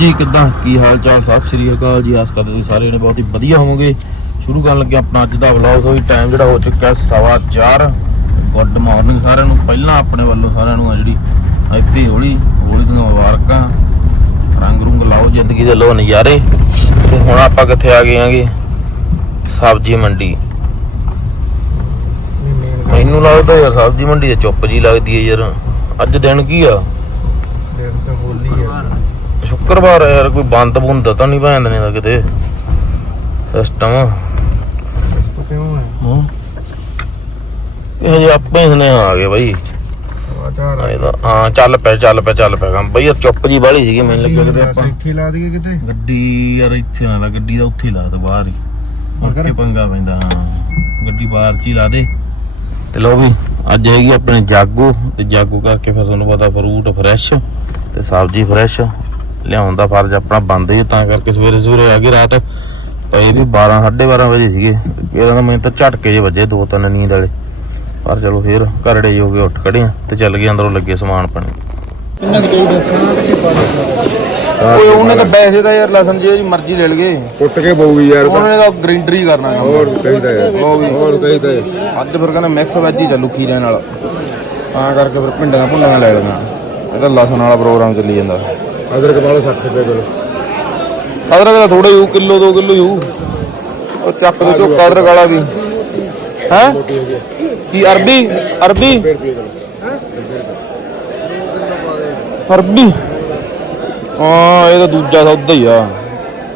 ਹਾਂਜੀ ਕਿੱਦਾਂ? ਕੀ ਹਾਲ ਚਾਲ ਸਤਿ ਸ਼੍ਰੀ ਅਕਾਲ ਜੀ। ਆਸ ਕਰਦੇ ਸਾਰੇ ਨੇ ਬਹੁਤ ਹੀ ਵਧੀਆ ਹੋਵੋਗੇ। ਸ਼ੁਰੂ ਕਰਨ ਲੱਗੇ ਆਪਣਾ ਅੱਜ ਦਾ ਵਲੌਗ ਸੋ ਟਾਈਮ ਜਿਹੜਾ ਹੋ ਚੁੱਕਾ ਸਵਾ 4 ਗੁੱਡ ਮਾਰਨਿੰਗ ਸਾਰਿਆਂ ਨੂੰ। ਪਹਿਲਾਂ ਆਪਣੇ ਵੱਲੋਂ ਸਾਰਿਆਂ ਨੂੰ ਆ ਜਿਹੜੀ ਹੈਪੀ ਹੋਲੀ। ਹੋਲੀ ਦੀਆਂ ਮੁਬਾਰਕਾਂ। ਰੰਗ ਰੁੰਗ ਲਾਓ ਜ਼ਿੰਦਗੀ ਦੇ ਲੋ ਨਜ਼ਾਰੇ। ਤੇ ਹੁਣ ਆਪਾਂ ਕਿੱਥੇ ਆ ਗਏ ਆਂਗੇ ਸਬਜ਼ੀ ਮੰਡੀ। ਮੈਨੂੰ ਲੱਗਦਾ ਯਾਰ ਸਬਜ਼ੀ ਮੰਡੀ ਤੇ ਚੁੱਪ ਜੀ ਲੱਗਦੀ ਹੈ ਯਾਰ। ਅੱਜ ਦਿਨ ਕੀ ਆ? ਸ਼ੁੱਕਰਵਾਰ ਆ ਯਾਰ ਕੋਈ ਬੰਦ ਬੁੰਦ ਤਾਂ ਨਹੀਂ ਭੈਣ ਨੇ ਦਾ ਕਿਤੇ ਸਿਸਟਮ ਤੂੰ ਕਿਉਂ ਹੈ ਹਾਂ। ਇਹ ਜੇ ਆਪੇ ਹੀ ਸੁਨੇਹਾ ਆ ਗਏ ਬਾਈ। ਆਚਾਰ ਆ ਇਹਦਾ ਹਾਂ ਚੱਲ ਪੈ ਚੱਲ ਪੈ ਚੱਲ ਪੈ ਕੰਮ। ਬਈ ਯਾਰ ਚੁੱਪ ਜੀ ਬਾਹਲੀ ਸੀਗੀ ਮੈਨੂੰ ਲੱਗਿਆ ਕਿਤੇ ਆਪਾਂ ਇੱਥੇ ਲਾ ਦਈਏ ਕਿਤੇ? ਗੱਡੀ ਯਾਰ ਇੱਥੇ ਲਾ ਗੱਡੀ ਦਾ ਉੱਥੇ ਲਾ ਦੇ ਬਾਹਰ ਹੀ। ਕੇ ਪੰਗਾ ਪੈਂਦਾ ਹਾਂ। ਗੱਡੀ ਬਾਹਰ ਚ ਹੀ ਲਾ ਦੇ। ਤੇ ਲੋ ਵੀ ਅੱਜ ਹੈਗੀ ਆਪਣੇ ਜਾਗੋ ਤੇ ਜਾਗੋ ਕਰਕੇ ਫਿਰ ਤੁਹਾਨੂੰ ਪਤਾ ਫਰੂਟ ਫਰੈਸ਼ ਤੇ ਸਬਜ਼ੀ ਫਰੈਸ਼ ਲਿਆਉਣ ਦਾ ਫਰਜ਼ ਆਪਣਾ ਬੰਦ ਹੀ ਤਾਂ ਕਰਕੇ ਸਵੇਰੇ ਸਵੇਰੇ ਆ ਗਏ ਰਾਤ। ਪਏ ਵੀ 12 12:30 ਵਜੇ ਸੀਗੇ। ਇਹਨਾਂ ਦਾ ਮੈਨੂੰ ਤਾਂ ਝਟਕੇ ਜੇ ਵੱਜੇ ਦੋ ਤਿੰਨ ਨੀਂਦ ਵਾਲੇ। ਪਰ ਚਲੋ ਫੇਰ ਘਰੜੇ ਹੋ ਗਏ ਉੱਠ ਖੜੇ ਆ ਤੇ ਚੱਲ ਗਏ ਅੰਦਰੋਂ ਲੱਗੇ ਸਮਾਨ ਪਾਣੀ। ਕਿੰਨਾ ਉਹਨੇ ਤਾਂ ਪੈਸੇ ਦਾ ਯਾਰ ਲਸਣ ਜੇ ਮਰਜ਼ੀ ਲੈ ਲਗੇ ਕੁੱਟ ਕੇ ਪਊਗੀ ਯਾਰ ਉਹਨੇ ਤਾਂ ਗ੍ਰਿੰਡਰ ਹੀ ਕਰਨਾ ਕੰਮ। ਹੋਰ ਕਹੀਦਾ ਯਾਰ। ਹੋਰ ਕਹੀਦਾ ਯਾਰ। ਅੱਜ ਫਿਰ ਕਹਿੰਦਾ ਮਿਕਸ ਵੈਜ ਚੱਲੂ ਖੀਰੇ ਨਾਲ। ਤਾਂ ਕਰਕੇ ਫਿਰ ਭਿੰਡੀਆਂ ਭੁੰਡੀਆਂ ਲੈ ਲਈਆਂ। ਇਹਦਾ ਲਸਣ ਵਾਲਾ ਪ੍ਰੋਗਰਾਮ ਚੱਲੀ ਜਾਂਦਾ। ਅਦਰਕ ਵਾਲਾ 60 ਰੁਪਏ ਕਿਲੋ। ਅਦਰਕ ਦਾ ਥੋੜਾ ਯੂ ਕਿਲੋ 2 ਕਿਲੋ ਯੂ ਉਹ ਚੱਕ ਦੇ ਝੋਕਾ ਅਦਰਕ ਵਾਲਾ ਵੀ। ਹੈ? ਕੀ ਅਰਬੀ? ਅਰਬੀ? ਅਰਬੀ? ਹਾਂ ਇਹ ਤਾਂ ਦੂਜਾ ਸੌਦਾ ਹੀ ਆ।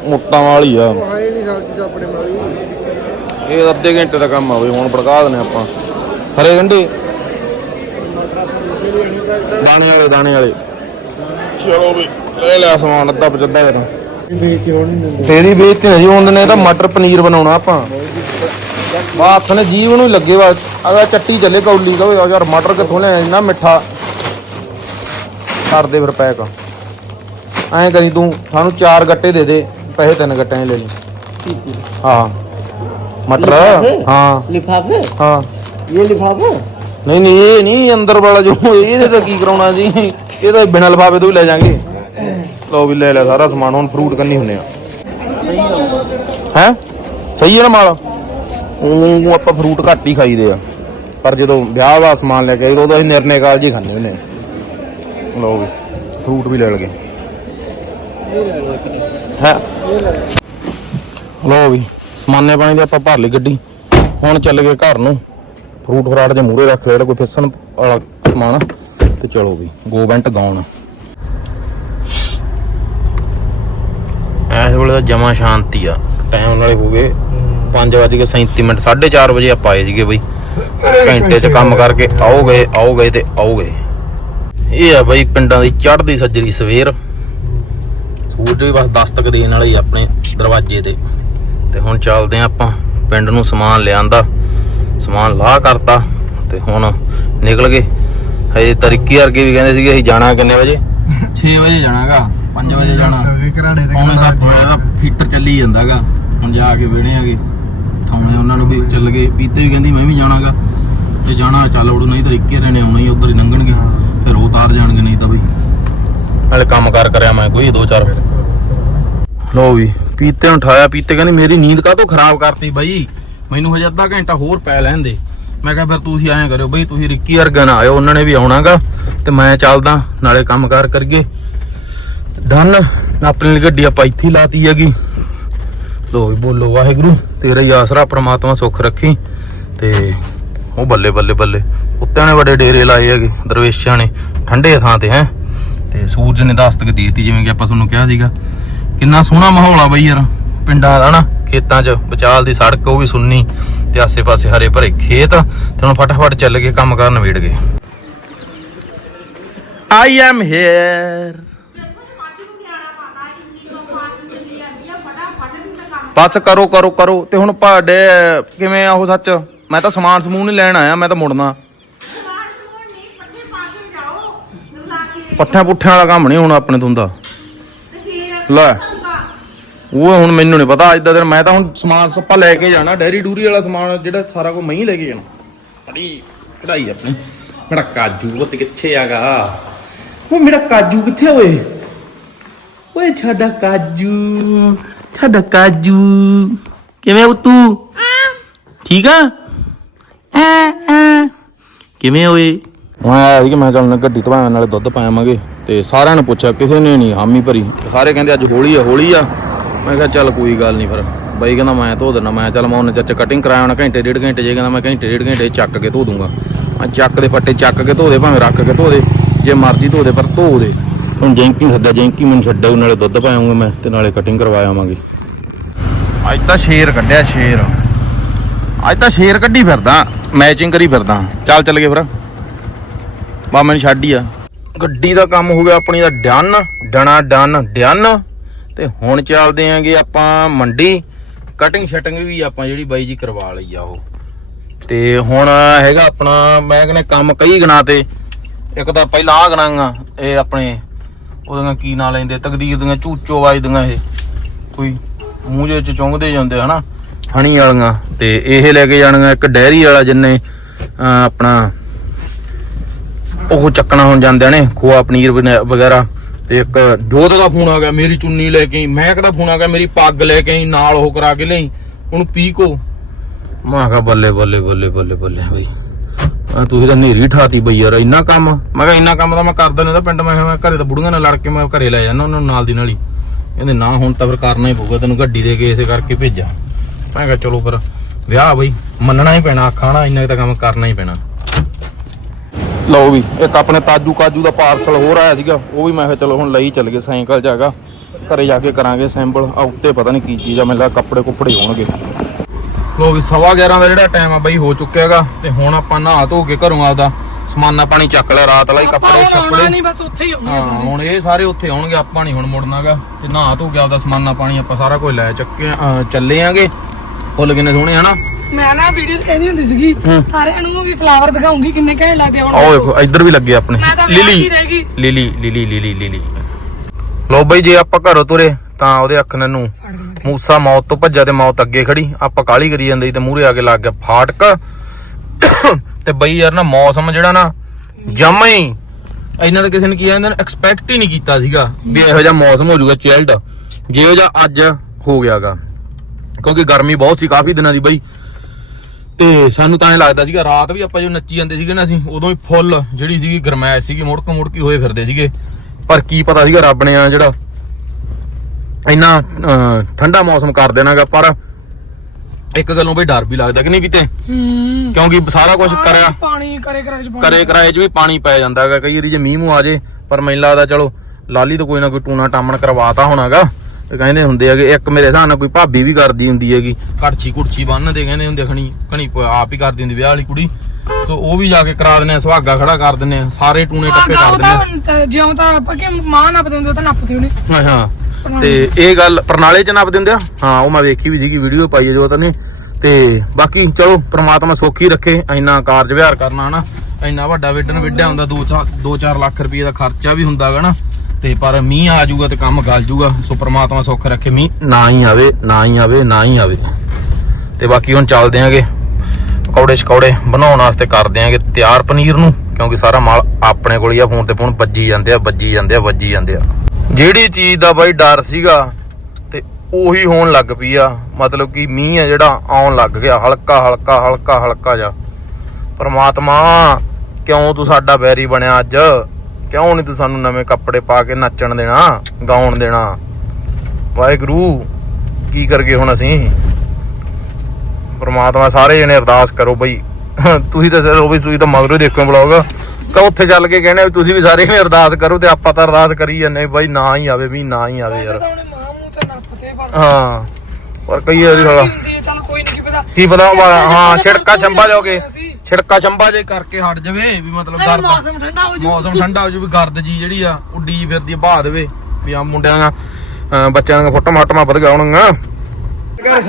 ਮੋਟਾ ਵਾਲੀ ਆ। ਹਾਏ ਨਹੀਂ ਸਬਜ਼ੀ ਤਾਂ ਆਪਣੇ ਮਾਰੀ ਇਹ ਅੱਧੇ ਘੰਟੇ ਦਾ ਕੰਮ ਆ ਬਈ ਹੁਣ ਭੜਕਾ ਦਨੇ ਆਪਾਂ। ਹਰੇ ਗੰਢੇ? ਦਾਣੇ ਵਾਲੇ ਦਾਣੇ ਵਾਲੇ। ਚਲੋ ਵੀ ਲੈ ਲੈ ਸਮਾਨ ਅੱਧਾ ਪਚੱਦਾ ਕਰ। ਤੇਰੀ ਵੇਚ ਤੇ ਨਹੀਂ ਹੁੰਦੇ ਨੇ ਤਾਂ ਮਟਰ ਪਨੀਰ ਬਣਾਉਣਾ ਆਪਾਂ। ਬਾ ਹੱਥ ਜੀਵ ਨੂੰ ਲੱਗੇ ਵਾ। ਅਗਾ ਚੱਟੀ ਚੱਲੇ ਕੌਲੀ ਕਹੋ ਯਾਰ ਮਟਰ ਕਿੱਥੋਂ ਲੈ ਇੰਨਾ ਮਿੱਠਾ। ਕਰ ਦੇ ਫਿਰ ਪੈਕ। ਐਂ ਕਰੀ ਤੂੰ ਸਾਨੂੰ ਚਾਰ ਗੱਟੇ ਦੇ ਦੇ ਪੈਸੇ ਤਿੰਨ ਗੱਟਿਆਂ ਦੇ ਲੈ ਲਈ। ਹਾਂ। ਮਟਰ ਹਾਂ। ਲਿਫਾਫੇ? ਹਾਂ। ਇਹ ਲਿਫਾਫਾ? ਨਹੀਂ ਨਹੀਂ ਇਹ ਨਹੀਂ ਅੰਦਰ ਵਾਲਾ ਜੋ ਇਹਦੇ ਤਾਂ ਕੀ ਕਰਾਉਣਾ ਜੀ? ਇਹ ਬਿਨਾਂ ਲਿਫਾਫੇ ਤੋਂ ਹੀ ਲੈ ਜਾਾਂਗੇ। ਲੋ ਵੀ ਲੈ ਲਿਆ ਸਾਰਾ ਸਮਾਨ, ਹੁਣ ਫਰੂਟ ਕੰਨੀ ਹੁੰਨੇ ਆ। ਹੈ? ਸਹੀ ਹੈ ਨਾ ਮਾਲ? ਉਹ ਆਪਾਂ ਫਰੂਟ ਘੱਟ ਹੀ ਖਾਈਦੇ ਆ। ਪਰ ਜਦੋਂ ਵਿਆਹ ਦਾ ਸਮਾਨ ਲੈ ਕੇ ਆਈਦਾ ਉਦੋਂ ਅਸੀਂ ਨਿਰਣੇ ਕਾਲ ਜੀ ਖਾਂਦੇ ਹੁੰਦੇ ਆ। ਲਓ ਵੀ ਫਰੂਟ ਵੀ ਲੈ ਲਗੇ। ਹੈ? ਲਓ ਵੀ, ਸਮਾਨੇ ਪਾਣੀ ਦੇ ਆਪਾਂ ਭਰ ਲਈ ਗੱਡੀ। ਹੁਣ ਚੱਲ ਗਏ ਘਰ ਨੂੰ। ਫਰੂਟ ਫਰਾਟ ਦੇ ਮੂਹਰੇ ਰੱਖ ਲਿਆ ਕੋਈ ਫਿਸਣ ਵਾਲਾ ਸਮਾਨ ਤੇ ਚਲੋ ਵੀ ਗੋ ਗਾਉਣ ਐਸ ਵੇਲੇ ਤਾਂ ਜਮਾ ਸ਼ਾਂਤੀ ਆ। ਟਾਈਮ ਨਾਲੇ ਹੋ ਗਏ। 5:37 ਮਿੰਟ 4:30 ਵਜੇ ਆਪਾਂ ਆਏ ਸੀਗੇ ਬਈ। ਘੰਟੇ ਚ ਕੰਮ ਕਰਕੇ ਆਓ ਗਏ ਆਓ ਗਏ ਤੇ ਆਓ ਗਏ। ਇਹ ਆ ਬਈ ਪਿੰਡਾਂ ਦੀ ਚੜ੍ਹਦੀ ਸੱਜਰੀ ਸਵੇਰ। ਸੂਰਜ ਵੀ ਬਸ ਦਸਤਕ ਦੇਣ ਵਾਲਾ ਆਪਣੇ ਦਰਵਾਜ਼ੇ ਤੇ। ਤੇ ਹੁਣ ਚੱਲਦੇ ਆ ਆਪਾਂ ਪਿੰਡ ਨੂੰ ਸਮਾਨ ਲਿਆਂਦਾ, ਸਮਾਨ ਲਾਹ ਕਰਤਾ। ਤੇ ਹੁਣ ਨਿਕਲ ਗਏ। ਹਜੇ ਤਰੀਕੀ ਵਰਗੇ ਵੀ ਕਹਿੰਦੇ ਸੀਗੇ ਅਸੀਂ ਜਾਣਾ ਕਿੰਨੇ ਵਜੇ? 6 ਵਜੇ ਜਾਣਾਗਾ 5 ਵਜੇ ਜਾਣਾ। ਘਰਾੜੇ ਤੇ ਪੌਣੇ ਹੋਇਆ ਦਾ ਫੀਟਰ ਚੱਲੀ ਜਾਂਦਾਗਾ ਹੁਣ ਜਾ ਕੇ ਵੇਣੇ ਆਗੇ। ਠਾਉਣੇ ਉਹਨਾਂ ਨੂੰ ਵੀ ਚੱਲ ਗਏ। ਪੀਤੇ ਵੀ ਕਹਿੰਦੀ ਮੈਂ ਵੀ ਜਾਣਾਗਾ। ਜੇ ਜਾਣਾ ਚੱਲ ਉੜ ਨਹੀਂ ਤਰੀਕੇ ਰਹਿਣੇ ਆਉਣਾ ਹੀ ਉਧਰ ਹੀ ਲੰਘਣਗੇ। ਫਿਰ ਉਹ ਤਾਰ ਜਾਣਗੇ ਨਹੀਂ ਤਾਂ ਬਈ। ਨਾਲੇ ਕੰਮ ਕਾਰ ਕਰਿਆ ਮੈਂ ਕੋਈ ਦੋ ਚਾਰ। ਲੋ ਵੀ ਪੀਤੇ ਨੂੰ ਉਠਾਇਆ। ਪੀਤੇ ਕਹਿੰਦੀ ਮੇਰੀ ਨੀਂਦ ਕਾਹਤੋਂ ਖਰਾਬ ਕਰਤੀ ਬਾਈ? ਮੈਨੂੰ ਹਜੇ ਅੱਧਾ ਘੰਟਾ ਹੋਰ ਪੈ ਲੈਣ ਦੇ। ਮੈਂ ਕਿਹਾ ਫਿਰ ਤੁਸੀਂ ਐਂ ਕਰਿਓ ਬਈ ਤੁਸੀਂ ਰਿੱਕੀ ਵਰਗਾ ਨਾ ਆਇਓ। ਉਹਨਾਂ ਨੇ ਵੀ ਆਉਣਾਗਾ। ਤੇ ਮੈਂ ਚੱਲਦਾ, ਨਾਲੇ ਕੰਮ ਕਾਰ ਕਰੀਏ। ਡਨ ਆਪਣੀ ਗੱਡੀ ਆਪਾਂ ਇੱਥੇ ਲਾਤੀ ਹੈਗੀ। ਲੋ ਵੀ ਬੋਲੋ, ਵਾਹਿਗੁਰੂ, ਤੇਰਾ ਹੀ ਆਸਰਾ, ਪ੍ਰਮਾਤਮਾ ਸੁੱਖ ਰੱਖੀ। ਤੇ ਉਹ ਬੱਲੇ ਬੱਲੇ ਬੱਲੇ, ਕੁੱਤਿਆਂ ਨੇ ਵੱਡੇ ਡੇਰੇ ਲਾਏ ਹੈਗੇ, ਦਰਵੇਸ਼ਾਂ ਨੇ, ਠੰਡੇ ਥਾਂ ਤੇ, ਹੈ। ਤੇ ਸੂਰਜ ਨੇ ਦਸਤਕ ਦੇ ਦਿੱਤੀ, ਜਿਵੇਂ ਕਿ ਆਪਾਂ ਤੁਹਾਨੂੰ ਕਿਹਾ ਸੀਗਾ। ਕਿੰਨਾ ਸੋਹਣਾ ਮਾਹੌਲ ਆ ਬਈ ਯਾਰ, ਪਿੰਡਾਂ ਦਾ ਨਾ, ਖੇਤਾਂ 'ਚ, ਵਿਚਾਲ ਦੀ ਸੜਕ ਉਹ ਵੀ ਸੁੰਨੀ, ਤੇ ਆਸੇ-ਪਾਸੇ ਹਰੇ ਭਰੇ ਖੇਤ, ਤੇ ਹੁਣ ਫਟਾਫਟ ਚੱਲ ਕੇ ਕੰਮ ਕਰਨ ਵੇੜ ਗਏ। ਆਈ ਐਮ ਹੇਅਰ ਬਸ ਕਰੋ ਕਰੋ ਕਰੋ। ਤੇ ਹੁਣ ਤੁਹਾਡੇ ਕਿਵੇਂ ਆ ਉਹ ਸੱਚ? ਮੈਂ ਤਾਂ ਸਮਾਨ ਸਮੂਨ ਨਹੀਂ ਲੈਣ ਆਇਆ, ਮੈਂ ਤਾਂ ਮੁੜਨਾ। ਪੱਠਿਆਂ ਪੁੱਠਿਆਂ ਵਾਲਾ ਕੰਮ ਨਹੀਂ ਹੁਣ ਆਪਣੇ ਤੋਂ ਦਾ ਲੈ। ਉਹ ਹੁਣ ਮੈਨੂੰ ਨਹੀਂ ਪਤਾ, ਅੱਜ ਦਾ ਦਿਨ ਮੈਂ ਤਾਂ ਹੁਣ ਸਮਾਨ ਸੱਪਾ ਲੈ ਕੇ ਜਾਣਾ, ਡੈਰੀ ਡੂਰੀ ਵਾਲਾ ਸਮਾਨ, ਜਿਹੜਾ ਸਾਰਾ ਕੁਝ ਮੈਂ ਹੀ ਲੈ ਕੇ ਜਾਣਾ। ਬੜੀ ਕਢਾਈ ਆਪਣੀ। ਮੇਰਾ ਕਾਜੂ ਪੁੱਤ ਕਿੱਥੇ ਆਗਾ ਉਹ ਮੇਰਾ ਕਾਜੂ ਕਿੱਥੇ ਆ ਓਏ? ਓਏ ਸਾਡਾ ਕਾਜੂ ਸਾਡਾ ਕਾਜੂ। ਕਿਵੇਂ ਉਤੂ ਠੀਕ ਆ? ਐ ਐ ਕਿਵੇਂ ਹੋਏ ਮੈਂ ਆਇਆ ਕਿ ਮੈਂ ਚੱਲ ਗੱਡੀ ਧਵਾਉਣ ਨਾਲੇ ਦੁੱਧ ਪਾਵਾਂਗੇ। ਤੇ ਸਾਰਿਆਂ ਨੇ ਪੁੱਛਿਆ ਕਿਸੇ ਨੇ ਨਹੀਂ ਹਾਮੀ ਭਰੀ। ਤੇ ਸਾਰੇ ਕਹਿੰਦੇ ਅੱਜ ਹੋਲੀ ਆ ਹੋਲੀ ਆ। ਮੈਂ ਕਿਹਾ ਚੱਲ ਕੋਈ ਗੱਲ ਨਹੀਂ ਫਿਰ। ਬਾਈ ਕਹਿੰਦਾ ਮੈਂ ਧੋ ਦਿੰਦਾ ਮੈਂ ਚੱਲ ਮੈਂ ਉਹਨੇ ਚਾਚਾ ਕਟਿੰਗ ਕਰਾਇਆ ਹੋਣਾ ਘੰਟੇ ਡੇਢ ਘੰਟੇ ਜੇ ਕਹਿੰਦਾ ਮੈਂ ਘੰਟੇ ਡੇਢ ਘੰਟੇ ਚੱਕ ਕੇ ਧੋ ਦੂੰਗਾ। ਮੈਂ ਚੱਕ ਦੇ ਪੱਟੇ ਚੱਕ ਕੇ ਧੋ ਦੇ ਭਾਵੇਂ ਰੱਖ ਕੇ ਧੋ ਦੇ। ਜੇ ਮਰਜ਼ੀ ਧੋ ਦੇ ਪਰ ਧੋ ਦੇ। ਹੁਣ ਜੈਂਕੀ ਸੱਦਾ ਜੈਂਕੀ ਮੈਨੂੰ ਛੱਡਿਆ ਨਾਲੇ ਦੁੱਧ ਪਾਵਾਂਗਾ ਮੈਂ ਤੇ ਨਾਲੇ ਕਟਿੰਗ ਕਰਵਾ ਆਵਾਂਗੇ। ਅੱਜ ਤਾਂ ਸ਼ੇਰ ਕੱਢਿਆ ਸ਼ੇਰ। ਅੱਜ ਤਾਂ ਸ਼ੇਰ ਕੱਢੀ ਫਿਰਦਾ ਮੈਚਿੰਗ ਕਰੀ ਫਿਰਦਾ। ਚੱਲ ਚੱਲ ਗਏ ਫਿਰ। ਬਾ ਮੈਨੂੰ ਛੱਡ ਹੀ ਆ। ਗੱਡੀ ਦਾ ਕੰਮ ਹੋ ਗਿਆ ਆਪਣੀ ਦਾ ਡਨ ਡਣਾ ਡਨ ਡਨ ਤੇ ਹੁਣ ਚੱਲਦੇ ਆਂਗੇ ਆਪਾਂ ਮੰਡੀ। ਕਟਿੰਗ ਸ਼ਟਿੰਗ ਵੀ ਆਪਾਂ ਜਿਹੜੀ ਬਾਈ ਜੀ ਕਰਵਾ ਲਈ ਆ ਉਹ। ਤੇ ਹੁਣ ਹੈਗਾ ਆਪਣਾ ਮੈਂ ਕਹਿੰਦਾ ਕੰਮ ਕਈ ਗਣਾ ਤੇ। ਇੱਕ ਤਾਂ ਪਹਿਲਾਂ ਆ ਗਣਾਗਾ, ਇਹ ਆਪਣੇ ਉਹਦੀਆਂ ਕੀ ਨਾਂ ਲੈਂਦੇ, ਤਕਦੀਰ ਦੀਆਂ ਝੂਚੋ ਵੱਜਦੀਆਂ ਇਹ। ਕੋਈ ਮੂੰਹ ਜਿਹੇ ਚ ਚੁੰਗਦੇ ਜਾਂਦੇ, ਹਨਾ? ਹਣੀ ਵਾਲੀਆਂ। ਤੇ ਇਹ ਲੈ ਕੇ ਜਾਣੀਆਂ ਇੱਕ ਡੈਰੀ ਵਾਲਾ ਜਿੰਨੇ ਆਪਣਾ ਉਹ ਚੱਕਣਾ ਹੁਣ ਜਾਂਦੇ ਨੇ, ਖੋਆ ਪਨੀਰ ਵਗੈ- ਵਗੈਰਾ। ਤੇ ਇੱਕ ਜੋਤ ਦਾ ਫੋਨ ਆ ਗਿਆ, ਮੇਰੀ ਚੁੰਨੀ ਲੈ ਕੇ ਆਈ, ਮਹਿਕ ਦਾ ਫੋਨ ਆ ਗਿਆ, ਮੇਰੀ ਪੱਗ ਲੈ ਕੇ ਆਈ, ਨਾਲ ਉਹ ਕਰਾ ਕੇ ਲਈ ਉਹਨੂੰ ਪੀਕੋ ਮੈਂ ਕਿਹਾ ਬੱਲੇ ਬੱਲੇ ਬੱਲੇ ਬੱਲੇ ਬੱਲੇ, ਬਈ। ਆ ਤੁਸੀਂ ਤਾਂ ਨੇਰੀ ਠਾਤੀ ਬਈ ਯਾਰ ਇੰਨਾ ਕੰਮ ਮੈਂ ਕਿਹਾ ਇੰਨਾ ਕੰਮ ਤਾਂ ਮੈਂ ਕਰਦਾ ਨਹੀਂ ਤਾਂ ਪਿੰਡ ਮੈਂ ਮੈਂ ਘਰੇ ਤਾਂ ਬੁੜੀਆਂ ਨਾਲ ਲੜ ਕੇ ਮੈਂ ਘਰੇ ਲੈ ਜਾਣਾ ਉਹਨਾਂ ਨੂੰ ਨਾਲ ਦੀ ਨਾਲ ਹੀ। ਕਹਿੰਦੇ ਨਾ ਹੁਣ ਤਾਂ ਫਿਰ ਕਰਨਾ ਹੀ ਪਊਗਾ ਤੈਨੂੰ ਗੱਡੀ ਦੇ ਕੇ ਇਸੇ ਕਰਕੇ ਭੇਜਾਂ। ਮੈਂ ਕਿਹਾ ਚਲੋ ਫਿਰ ਵਿਆਹ ਬਈ ਮੰਨਣਾ ਹੀ ਪੈਣਾ ਖਾਣਾ ਇੰਨਾ ਤਾਂ ਕੰਮ ਕਰਨਾ ਹੀ ਪੈਣਾ। ਲਓ ਵੀ ਇੱਕ ਆਪਣੇ ਤਾਜੂ ਕਾਜੂ ਦਾ ਪਾਰਸਲ ਹੋਰ ਆਇਆ ਸੀਗਾ ਉਹ ਵੀ ਮੈਂ ਕਿਹਾ ਚਲੋ ਹੁਣ ਲਈ ਚੱਲ ਗਏ ਸਾਈਕਲ ਜਾਗਾ ਘਰੇ ਜਾ ਕੇ ਕਰਾਂਗੇ ਸੈਂਪਲ ਆ ਉੱਤੇ ਪਤਾ ਨਹੀਂ ਕੀ ਚੀਜ਼ ਆ ਮੈਨੂੰ ਲੱਗਾ ਕੱਪੜੇ ਕੁੱਪੜੇ ਹੋਣਗੇ। ਲੋ ਵੀ ਸਵਾ 11 ਦਾ ਜਿਹੜਾ ਟਾਈਮ ਆ ਬਈ ਹੋ ਚੁੱਕਿਆ ਹੈਗਾ ਤੇ ਹੁਣ ਆਪਾਂ ਨਹਾ ਧੋ ਕੇ ਘਰੋਂ ਆਪਦਾ ਸਮਾਨਾ ਪਾਣੀ ਚੱਕ ਲਿਆ ਰਾਤ ਲਈ ਕੱਪੜੇ ਕੱਪੜੇ ਨਹੀਂ ਬਸ ਉੱਥੇ ਹੀ ਹੋਣਗੇ ਹਾਂ ਹੁਣ ਇਹ ਸਾਰੇ ਉੱਥੇ ਆਉਣਗੇ ਆਪਾਂ ਨਹੀਂ ਹੁਣ ਮੁੜਨਾਗਾ ਤੇ ਨਹਾ ਧੋ ਕੇ ਆਪਦਾ ਸਮਾਨਾ ਪਾਣੀ ਆਪਾਂ ਸਾਰਾ ਕੁਝ ਲੈ ਚੱਕੇ ਚੱਲੇ ਆਂਗੇ। ਫੁੱਲ ਕਿੰਨੇ ਸੋਹਣੇ ਹਨਾ? ਮੈਂ ਨਾ ਵੀਡੀਓ 'ਚ ਕਹਿੰਦੀ ਹੁੰਦੀ ਸੀਗੀ ਸਾਰਿਆਂ ਨੂੰ ਵੀ ਫਲਾਵਰ ਦਿਖਾਉਂਗੀ ਕਿੰਨੇ ਘੈਂਟ ਲੱਗਦੇ ਹੁਣ। ਆਓ ਦੇਖੋ ਇੱਧਰ ਵੀ ਲੱਗੇ ਆਪਣੇ। ਲਿਲੀ। ਲਿਲੀ ਲਿਲੀ ਲਿਲੀ ਲੋ ਬਈ ਜੇ ਆਪਾਂ ਘਰੋਂ ਤੁਰੇ ਤਾਂ ਉਹਦੇ ਅੱਖ ਨੂੰ। ਮੂਸਾ ਮੌਤ ਤੋਂ ਭੱਜਿਆ ਤੇ ਮੌਤ ਅੱਗੇ ਖੜੀ। ਆਪਾਂ ਕਾਲੀ ਕਰੀ ਜਾਂਦੇ ਤੇ ਮੂਹਰੇ ਆ ਕੇ ਲੱਗ ਗਿਆ ਫਾਟਕ। ਤੇ ਬਈ ਯਾਰ ਨਾ ਮੌਸਮ ਜਿਹੜਾ ਨਾ ਜਮਾ ਹੀ ਇਹਨਾਂ ਦਾ ਕਿਸੇ ਨੇ ਕੀ ਕਹਿੰਦੇ ਨੇ ਐਕਸਪੈਕਟ ਹੀ ਨਹੀਂ ਕੀਤਾ ਸੀਗਾ ਵੀ ਇਹੋ ਜਿਹਾ ਮੌਸਮ ਹੋ ਜਾਊਗਾ ਚਿਲਡ ਜਿਹੋ ਜਿਹਾ ਅੱਜ ਹੋ ਗਿਆਗਾ। ਕਿਉਂਕਿ ਗਰਮੀ ਬਹੁਤ ਸੀ ਕਾਫੀ ਦਿਨਾਂ ਦੀ ਬਈ। ਤੇ ਸਾਨੂੰ ਤਾਂ ਐ ਲੱਗਦਾ ਸੀਗਾ ਰਾਤ ਵੀ ਆਪਾਂ ਜੋ ਨੱਚੀ ਜਾਂਦੇ ਸੀਗੇ ਨਾ ਅਸੀਂ ਉਦੋਂ ਹੀ ਫੁੱਲ ਜਿਹੜੀ ਸੀਗੀ ਗਰਮੈਸ਼ ਸੀਗੀ ਮੁੜਕ ਮੁੜਕੀ ਹੋਏ ਫਿਰਦੇ ਸੀਗੇ। ਪਰ ਕੀ ਪਤਾ ਸੀਗਾ ਰੱਬ ਨੇ ਆ ਜਿਹੜਾ ਇੰਨਾ ਠੰਡਾ ਮੌਸਮ ਕਰ ਦੇਣਾਗਾ ਪਰ ਇੱਕ ਗੱਲੋਂ ਬਈ ਡਰ ਵੀ ਲੱਗਦਾ ਕਿ ਨਹੀਂ ਕਿਤੇ? ਕਿਉਂਕਿ ਸਾਰਾ ਕੁਝ ਕਰਿਆ ਪਾਣੀ ਕਰੇ ਕਰੇ ਚ ਪਾਣੀ। ਕਰੇ ਕਰਾਏ 'ਚ ਵੀ ਪਾਣੀ ਪੈ ਜਾਂਦਾ ਹੈਗਾ ਕਈ ਵਾਰੀ ਜੇ ਮੀਂਹ ਮੂੰਹ ਆ ਜੇ ਪਰ ਮੈਨੂੰ ਲੱਗਦਾ ਚਲੋ ਲਾਲੀ ਤੋਂ ਕੋਈ ਨਾ ਕੋਈ ਟੂਣਾ ਟਾਮਣ ਕਰਵਾਤਾ ਹੋਣਾਗਾ। ਤੇ ਕਹਿੰਦੇ ਹੁੰਦੇ ਹੈਗੇ ਇੱਕ ਮੇਰੇ ਹਿਸਾਬ ਨਾਲ ਕੋਈ ਭਾਬੀ ਵੀ ਕਰਦੀ ਹੁੰਦੀ ਹੈਗੀ। ਕੜਛੀ ਕੁੜਛੀ ਬੰਨਦੇ ਕਹਿੰਦੇ ਹੁੰਦੇ ਖਣੀ ਖਣੀ ਆਪ ਹੀ ਕਰਦੀ ਹੁੰਦੀ ਵਿਆਹ ਵਾਲੀ ਕੁੜੀ। ਸੋ ਉਹ ਵੀ ਜਾ ਕੇ ਕਰਾ ਦਿੰਦੇ ਆ ਸੁਹਾਗਾ ਖੜਾ ਕਰ ਦਿੰਦੇ ਆ ਸਾਰੇ ਟੂਣੇ ਟੱਪੇ ਕਰ ਦਿੰਦੇ ਆ। ਜਿਉਂ ਤਾਂ ਆਪਾਂ ਕਿ ਮਾਂ ਨਾ ਪਤੰਦੇ ਉਹ ਤਾਂ ਨੱਪਦੇ ਉਹਨੇ ਹਾਂ ਹਾਂ। ਤੇ ਇਹ ਗੱਲ ਪ੍ਰਣਾਲੇ ਚ ਨੱਪ ਦਿੰਦੇ ਆ। ਹਾਂ, ਉਹ ਮੈਂ ਵੇਖੀ ਵੀ ਸੀਗੀ, ਵੀਡੀਓ ਪਾਈ ਜੋ ਤਾਂ ਨੇ ਤੇ ਬਾਕੀ ਚਲੋ, ਪ੍ਰਮਾਤਮਾ ਸੌਖੀ ਰੱਖੇ, ਇੰਨਾ ਕਾਰਜ ਵਿਹਾਰ ਕਰਨਾ, ਹਨਾ। ਇੰਨਾ ਵੱਡਾ ਵੇਡਨ ਵਿੱਢਿਆ ਹੁੰਦਾ 2-4 ਲੱਖ ਰੁਪਏ ਦਾ ਖਰਚਾ ਵੀ ਹੁੰਦਾਗਾ ਨਾ ਤੇ ਪਰ ਮੀਂਹ ਆ ਜਾਊਗਾ ਤੇ ਕੰਮ ਗਲ ਜਾਊਗਾ, ਸੋ ਪ੍ਰਮਾਤਮਾ ਸੁੱਖ ਰੱਖੇ ਮੀਂਹ। ਨਾ ਹੀ ਆਵੇ, ਨਾ ਹੀ ਆਵੇ, ਨਾ ਹੀ ਆਵੇ। ਤੇ ਬਾਕੀ ਹੁਣ ਚੱਲਦੇ ਆਂਗੇ। ਪਕੌੜੇ ਸ਼ਕੌੜੇ ਬਣਾਉਣ ਵਾਸਤੇ ਕਰਦੇ ਆਂਗੇ, ਤਿਆਰ ਪਨੀਰ ਨੂੰ, ਕਿਉਂਕਿ ਸਾਰਾ ਮਾਲ ਆਪਣੇ ਕੋਲ ਹੀ ਆ, ਫੋਨ ਤੇ ਫੋਨ ਵੱਜੀ ਜਾਂਦੇ ਆ, ਵੱਜੀ ਜਾਂਦੇ ਆ, ਵੱਜੀ ਜਾਂਦੇ ਆ। ਜਿਹੜੀ ਚੀਜ਼ ਦਾ ਬਾਈ ਡਰ ਸੀਗਾ ਤੇ ਉਹੀ ਹੋਣ ਲੱਗ ਪਈ ਆ। ਮਤਲਬ ਕਿ ਮੀਂਹ ਆ ਜਿਹੜਾ, ਆਉਣ ਲੱਗ ਗਿਆ। ਹਲਕਾ ਹਲਕਾ ਹਲਕਾ ਹਲਕਾ ਜਾ ਪਰਮਾਤਮਾ, ਕਿਉਂ ਤੂੰ ਸਾਡਾ ਬੈਰੀ ਬਣਿਆ ਅੱਜ? ਕਿਉਂ ਨਹੀਂ ਤੂੰ ਸਾਨੂੰ ਨਵੇਂ ਕੱਪੜੇ ਪਾ ਕੇ ਨੱਚਣ ਦੇਣਾ, ਗਾਉਣ ਦੇਣਾ? ਵਾਹਿਗੁਰੂ, ਕੀ ਕਰਗੇ ਹੁਣ ਅਸੀਂ? ਪਰਮਾਤਮਾ ਸਾਰੇ ਜਣੇ ਅਰਦਾਸ ਕਰੋ ਬਈ। ਤੁਸੀਂ ਤਾਂ ਚਲੋ ਵੀ ਤੁਸੀਂ ਤਾਂ ਮਗਰੋਂ ਦੇਖੋ ਬਲੌਗ। ਕਾ ਉੱਥੇ ਚੱਲ ਕੇ ਕਹਿੰਦੇ ਵੀ ਤੁਸੀਂ ਵੀ ਸਾਰੇ ਜਣੇ ਅਰਦਾਸ ਕਰੋ ਤੇ ਆਪਾਂ ਤਾਂ ਅਰਦਾਸ ਕਰੀ ਜਾਂਦੇ ਬਾਈ ਨਾ ਹੀ ਆਵੇ ਵੀ ਨਾ ਹੀ ਆਵੇ ਯਾਰ। ਤਾਂ ਤੇ ਹਾਂ ਪਰ ਕਈ ਵਾਰੀ ਸਾਲਾ ਚੱਲ ਕੋਈ ਨਹੀਂ ਕੀ ਪਤਾ। ਕੀ ਪਤਾ ਵਾ- ਹਾਂ ਛਿੜਕਾ ਛੰਬਾ ਜਾਓਗੇ। ਛਿੜਕਾ ਛੰਬਾ ਜੇ ਕਰਕੇ ਹਟ ਜਾਵੇ ਵੀ ਮਤਲਬ ਗਰਦ ਮੌਸਮ ਠੰਡਾ ਹੋ ਜੂ। ਮੌਸਮ ਠੰਡਾ ਹੋ ਜੂ ਵੀ ਗਰਦ ਜੀ ਜਿਹੜੀ ਆ ਉੱਡੀ ਜੀ ਫਿਰਦੀ ਆ ਬਹਾ ਦੇਵੇ। ਵੀ ਆ ਮੁੰਡਿਆਂ ਦਾ ਅਹ ਬੱਚਿਆਂ ਦੀਆਂ ਫੋਟੋ ਮਾਟਮਾ ਵਧ ਗਾਉਣਗੀਆਂ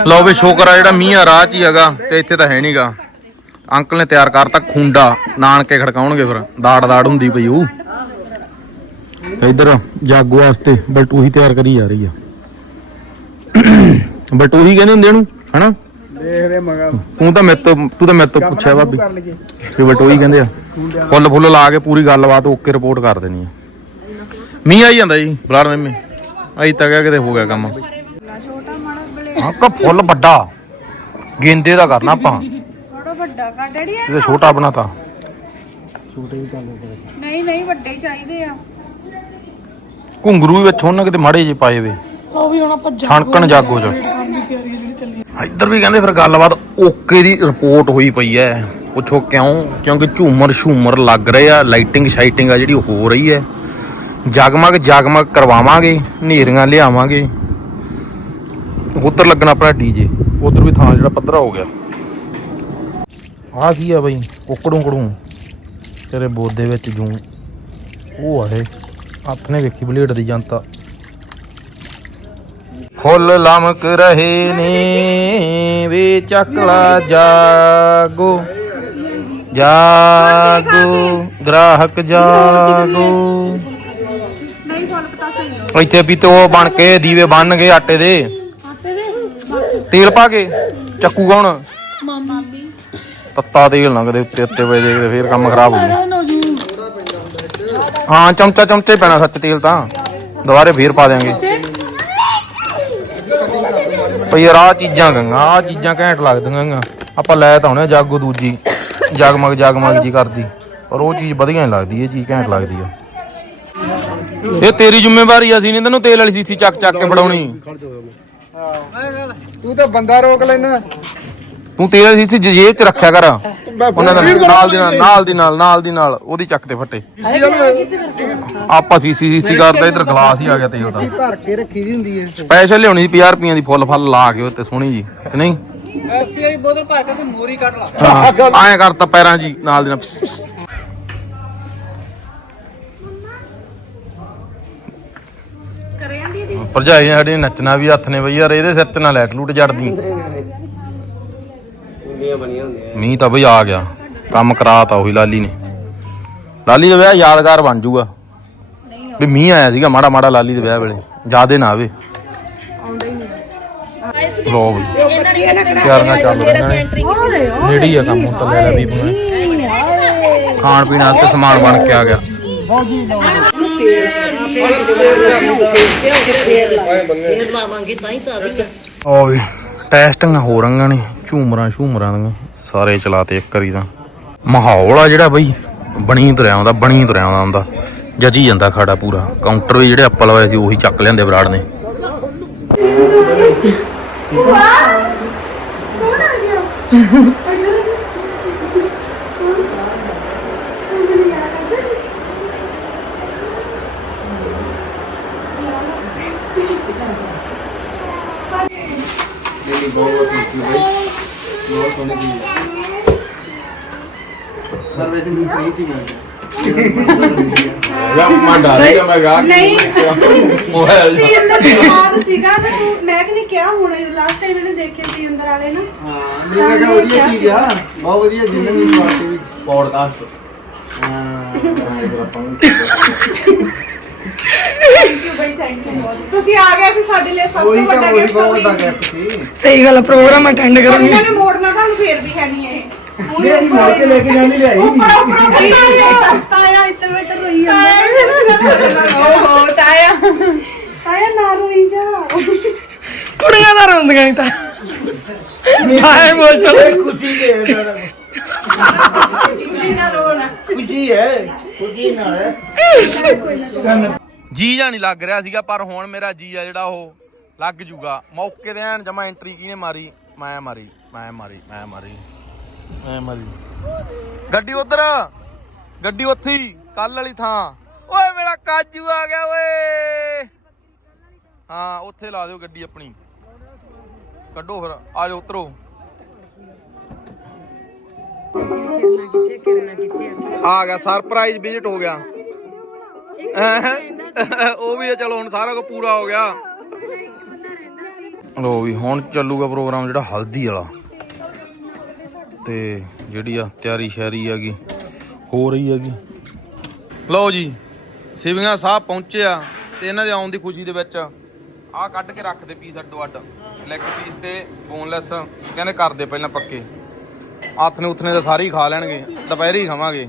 ਲਓ ਵੀ ਸ਼ੁਕਰ ਆ ਜਿਹੜਾ ਮੀਂਹ ਆ ਰਾਹ 'ਚ ਹੀ ਹੈਗਾ ਤੇ ਇੱਥੇ ਤਾਂ ਹੈ ਨਹੀਂਗਾ ਅੰਕਲ ਨੇ ਤਿਆਰ ਕਰਤਾ ਖੁੰਡਾ। ਨਾਨਕੇ ਖੜਕਾਉਣਗੇ ਫਿਰ। ਦਾੜ ਦਾੜ ਹੁੰਦੀ ਪਈ ਉਹ। ਇਧਰ ਜਾਗੋ ਵਾਸਤੇ ਬਲਟੂਹੀ ਤਿਆਰ ਕਰੀ ਜਾ ਰਹੀ ਆ। ਬਲਟੂਹੀ ਕਹਿੰਦੇ ਹੁੰਦੇ ਇਹਨੂੰ ਹਨਾ? ਦੇਖਦੇ ਮਗਾ ਤੂੰ ਤਾਂ ਮੇਰੇ ਤੋਂ ਤੂੰ ਤਾਂ ਮੇਰੇ ਤੋਂ ਪੁੱਛਿਆ ਭਾਬੀ। ਤੇ ਬਟੋਈ ਕਹਿੰਦੇ ਆ ਫੁੱਲ ਫੁੱਲ ਲਾ ਕੇ ਪੂਰੀ ਗੱਲਬਾਤ ਓਕੇ ਰਿਪੋਰਟ ਕਰ ਦੇਣੀ ਆ। ਮੀਂਹ ਆਈ ਜਾਂਦਾ ਜੀ ਬਲਾੜ ਮੈਂ ਅਈ ਤਾਂ ਕਿਆ ਕਿਤੇ ਹੋ ਗਿਆ ਕੰਮ। ਹਾਂ ਕਾ ਫੁੱਲ ਵੱਡਾ। ਗੇਂਦੇ ਦਾ ਕਰਨਾ ਆਪਾਂ। ਵੱਡਾ ਕਰ ਡੈਡੀ ਇਹ ਇਹਦਾ ਛੋਟਾ ਬਣਾਤਾ ਨਹੀਂ ਨਹੀਂ ਵੱਡੇ ਚਾਹੀਦੇ ਆ। ਘੁੰਗਰੂ ਵੀ ਵਿੱਚ ਉਹਨਾਂ ਕਿਤੇ ਮਾੜੇ ਜੇ ਪਾਏ ਵੇ। ਉਹ ਵੀ ਹੁਣ ਆਪਾਂ ਛਣਕਣ ਜਾਗੋ ਚ। ਇੱਧਰ ਵੀ ਕਹਿੰਦੇ ਫਿਰ ਗੱਲਬਾਤ ਓਕੇ ਦੀ ਰਿਪੋਰਟ ਹੋਈ ਪਈ ਐ। ਪੁੱਛੋ ਕਿਉਂ? ਕਿਉਂਕਿ ਝੂਮਰ ਝੂਮਰ ਲੱਗ ਰਹੇ ਆ ਲਾਈਟਿੰਗ ਸ਼ਾਈਟਿੰਗ ਆ ਜਿਹੜੀ ਹੋ ਰਹੀ ਐ। ਜਗਮਗ ਜਗਮਗ ਕਰਵਾਵਾਂਗੇ ਹਨੇਰੀਆਂ ਲਿਆਵਾਂਗੇ। ਉਧਰ ਲੱਗਣਾ ਆਪਣਾ ਡੀਜੇ ਉਧਰ ਵੀ ਥਾਂ ਜਿਹੜਾ ਪੱਧਰਾ ਹੋ ਗਿਆ। ਆ ਕੀ ਆ ਬਈ? ਕੁੱਕੜੂ ਕੜੂ ਤੇਰੇ ਬੋਦ ਦੇ ਵਿੱਚ ਜੂ। ਉਹ ਆ ਇਹ। ਹੱਥ ਨੇ ਵੇਖੀ ਬਲੇਡ ਦੀ ਜਨਤਾ। ਫੁੱਲ ਲਮਕ ਰਹੇ ਨੇ ਵੇ ਚੱਕਲਾ ਜਾਗੋ। ਜਾਗੋ ਗ੍ਰਾਹਕ ਜਾਗੋ। ਇੱਥੇ ਵੀ ਤੇ ਬਣ ਕੇ ਦੀਵੇ ਬਣ ਗਏ ਆਟੇ ਦੇ। ਆਟੇ ਦੇ? ਤੇਲ ਪਾ ਕੇ? ਚੱਕੂ ਕੌਣ ਮਾਮੀ। ਤੱਤਾ ਤੇਲ ਨਾ ਕਦੇ ਉੱਤੇ ਉੱਤੇ ਪੈ ਜਾਏ ਫੇਰ ਕੰਮ ਖਰਾਬ ਹੋ ਜਾਊ ਹਾਂ ਚਮਚਾ ਚਮਚੇ ਪੈਣਾ ਸੱਚ ਤੇਲ ਤਾਂ। ਦੁਬਾਰੇ ਫੇਰ ਪਾ ਦਿਆਂਗੇ। ਭਈ ਯਾਰ ਆਹ ਚੀਜ਼ਾਂ ਗੰਗਾ ਆ ਚੀਜ਼ਾਂ ਘੈਂਟ ਲੱਗਦੀਆਂ ਗੰਗਾ। ਆਪਾਂ ਲੈ ਤਾਂ ਹੁਣੇ ਜਾਗੋ ਦੂਜੀ। ਜਗਮਗ ਜਗਮਗ ਜੀ ਕਰਦੀ। ਪਰ ਉਹ ਚੀਜ਼ ਵਧੀਆ ਨਹੀਂ ਲੱਗਦੀ ਇਹ ਚੀਜ਼ ਘੈਂਟ ਲੱਗਦੀ ਆ। ਇਹ ਤੇਰੀ ਜ਼ਿੰਮੇਵਾਰੀ ਆ, ਅਸੀਂ ਨਹੀਂ ਤੈਨੂੰ ਤੇਲ ਵਾਲੀ ਸੀਸੀ ਚੱਕ ਚੱਕ ਕੇ ਫੜਾਉਣੀ। ਤੂੰ ਤਾਂ ਬੰਦਾ ਰੋਕ ਲੈਣਾ। ਤੂੰ ਤੇਲ ਵਾਲੀ ਸੀਸੀ ਜੇਬ 'ਚ ਰੱਖਿਆ ਕਰ। ਉਹਨਾਂ ਦਾ ਨਾਲ ਦੀ ਨਾਲ ਨਾਲ ਦੀ ਨਾਲ ਨਾਲ ਦੀ ਨਾਲ ਉਹਦੀ ਚੱਕ ਤੇ ਫੱਟੇ। ਆਪਾਂ ਸੀਸੀ ਸੀਸੀ ਕਰਦੇ ਇਧਰ ਗਲਾਸ ਹੀ ਆ ਗਿਆ ਤੇਲ ਦਾ ਭਰ ਕੇ ਰੱਖੀ ਦੀ ਹੁੰਦੀ ਹੈ। ਸਪੈਸ਼ਲ ਲਿਆਉਣੀ ਸੀ 50 ਰੁਪਈਆਂ ਦੀ ਫੁੱਲ ਫਲ ਲਾ ਕੇ ਉੱਤੇ ਸੋਹਣੀ ਜੀ ਕਿ ਨਹੀਂ? ਐਫਸੀ ਵਾਲੀ ਬੋਤਲ ਭਰ ਕੇ ਤੇ ਮੋਰੀ ਕੱਢ ਲਾ। ਐਂ ਕਰਤਾ ਪੈਰਾਂ ਜੀ ਨਾਲ ਦੀ ਨਾਲ। ਭਰਜਾਈ ਨੇ ਸਾਡੀ ਨੱਚਣਾ ਵੀ ਹੱਥ ਨੇ ਬਈ ਯਾਰ ਇਹਦੇ ਸਿਰ ਤੇ ਨਾ ਲੈਟ ਲੂਟ ਜੜਦੀ। ਮੀਂਹ ਤਾਂ ਬਈ ਆ ਗਿਆ। ਕੰਮ ਕਰਾਤਾ ਉਹੀ ਲਾਲੀ ਨੇ। ਲਾਲੀ ਦਾ ਵਿਆਹ ਯਾਦਗਾਰ ਬਣ ਜਾਊਗਾ ਵੀ ਮੀਂਹ ਆਇਆ ਸੀਗਾ ਮਾੜਾ ਮਾੜਾ ਲਾਲੀ ਦੇ ਵਿਆਹ ਵੇਲੇ। ਜਿਆਦੇ ਨਾ ਆਵੇ। ਲੋ ਚੱਲ ਨੇ। ਆ ਕੰਮ ਤਾਂ ਲੈ ਖਾਣ ਪੀਣ ਵਾਸਤੇ ਸਮਾਨ ਬਣ ਕੇ ਆ ਗਿਆ। ਉਹ ਵੀ ਟੈਸਟਿੰਗ ਹੋ ਰਹੀਆਂ ਨੇ। ਝੂਮਰਾਂ ਝੂਮਰਾਂ ਦੀਆਂ। ਸਾਰੇ ਚਲਾਤੇ ਇੱਕ ਵਾਰੀ ਤਾਂ। ਮਾਹੌਲ ਆ ਜਿਹੜਾ ਬਈ ਬਣੀ ਤੁਰਿਆ ਆਉਂਦਾ ਬਣੀ ਤੁਰਿਆ ਆਉਂਦਾ ਹੁੰਦਾ ਜਜੀ ਜਾਂਦਾ ਖਾੜਾ ਪੂਰਾ। ਕਾਊਂਟਰ ਵੀ ਜਿਹੜੇ ਆਪਾਂ ਲਵਾਏ ਸੀ ਉਹੀ ਚੱਕ ਲਿਆਂਦੇ ਬਰਾੜ ਨੇ। ਸਰਵਿਸਿੰਗ ਫ੍ਰੀ ਚ ਮਿਲਦੀ ਨਹੀਂ। ਮੋਬਾਈਲ ਤੀ। ਅੰਦਰ ਸਵਾਦ ਸੀਗਾ ਨਾ ਤੂੰ ਮੈਂ ਕਿ ਨਹੀਂ ਕਿਹਾ ਹੁਣ ਲਾਸਟ ਟਾਈਮ ਇਹਨੇ ਦੇਖੇ ਤੀ ਅੰਦਰ ਵਾਲੇ ਨਾ। ਹਾਂ ਨਹੀਂ ਮੈਂ ਕਿਹਾ ਵਧੀਆ ਚੀਜ਼ ਆ। ਬਹੁਤ ਵਧੀਆ ਜਿੰਨੇ ਵੀ ਪਾਰਟੀ ਵੀ ਪੋਡਕਾਸਟ ਥੈਂਕ ਯੂ ਬਈ ਥੈਂਕ ਯੂ ਤੁਸੀਂ ਆ ਗਏ ਸੀ ਸਾਡੇ ਲਈ ਸਭ ਉਹੀ ਤੋਂ ਤਾਂ ਵੱਡਾ ਉਹੀ ਗਿਫਟ ਬਹੁਤ ਹੋਈ ਵੱਡਾ ਗਿਫਟ ਸੀ। ਸਹੀ ਗੱਲ ਪ੍ਰੋਗਰਾਮ ਅਟੈਂਡ ਕਰਾਂਗੇ ਇਹਨਾਂ ਨੇ ਮੋੜਨਾ ਤੁਹਾਨੂੰ ਫੇਰ ਵੀ ਹੈ ਨਹੀਂ ਇਹ। ਇਹ ਅਸੀਂ ਮੋੜ ਕੇ ਲੈ ਕੇ ਜਾਣੀ ਲਿਆਈ। ਉੱਪਰ ਉੱਪਰ ਤਾਇਆ ਤਾਇਆ ਇੱਥੇ ਬੈਠ ਰੋਈ ਜਾਂਦਾ। ਓਹੋ ਤਾਇਆ। ਤਾਇਆ ਨਾ ਰੋਈ ਜਾ। ਕੁੜੀਆਂ ਦਾ ਰੋਂਦੀਆਂ ਨਹੀਂ ਤਾਂ। ਹਾਏ ਬੋਲ ਚਲ। ਖੁਸ਼ੀ ਦੇ ਸਾਰਾ। ਖੁਸ਼ੀ ਹੈ ਖੁਸ਼ੀ ਨਾਲ। ਹੈ ਜੀ ਜਾਂ ਨਹੀਂ ਲੱਗ ਰਿਹਾ ਸੀਗਾ ਪਰ ਹੁਣ ਮੇਰਾ ਜੀ ਆ ਜਿਹੜਾ ਉਹ ਲੱਗ ਜੂਗਾ। ਮੌਕੇ ਤੇ ਐਨ ਜਮਾ ਐਂਟਰੀ ਕਿਹਨੇ ਮਾਰੀ? ਮੈਂ ਮਾਰੀ ਮੈਂ ਮਾਰੀ ਮੈਂ ਮਾਰੀ ਮੈਂ ਮਾਰੀ। ਗੱਡੀ ਉਧਰ ਗੱਡੀ ਉੱਥੇ ਹੀ ਕੱਲ ਵਾਲੀ ਥਾਂ। ਓਏ ਮੇਰਾ ਕਾਜੂ ਆ ਗਿਆ ਓਏ। ਹਾਂ ਉੱਥੇ ਲਾ ਦਿਓ ਗੱਡੀ ਆਪਣੀ। ਕੱਢੋ ਫਿਰ ਆ ਜਾਓ ਉਤਰੋ ਆ ਗਿਆ ਸਰਪ੍ਰਾਈਜ਼ ਵਿਜ਼ਿਟ ਹੋ ਗਿਆ। ਉਹ ਵੀ ਆ, ਚਲੋ ਹੁਣ ਸਾਰਾ ਕੁਝ ਪੂਰਾ ਹੋ ਗਿਆ। ਲੋ ਵੀ ਹੁਣ ਚੱਲੂਗਾ ਪ੍ਰੋਗਰਾਮ ਜਿਹੜਾ ਹਲਦੀ ਵਾਲਾ। ਤੇ ਜਿਹੜੀ ਆ ਤਿਆਰੀ ਸ਼ੈਰੀ ਹੈਗੀ ਹੋ ਰਹੀ ਹੈਗੀ। ਲਓ ਜੀ ਸਿਵਿੰਗਾ ਸਾਹਿਬ ਪਹੁੰਚੇ ਆ ਤੇ ਇਹਨਾਂ ਦੇ ਆਉਣ ਦੀ ਖੁਸ਼ੀ ਦੇ ਵਿੱਚ ਆਹ ਕੱਢ ਕੇ ਰੱਖਦੇ ਪੀਸ ਅੱਡੋ ਅੱਡ। ਲੈਗ ਪੀਸ ਤੇ ਬੋਨਲੈਸ ਕਹਿੰਦੇ ਕਰਦੇ ਪਹਿਲਾਂ ਪੱਕੇ। ਆਥਨੇ ਉਥਨੇ ਤਾਂ ਸਾਰੇ ਹੀ ਖਾ ਲੈਣਗੇ ਦੁਪਹਿਰੇ ਹੀ ਖਾਵਾਂਗੇ।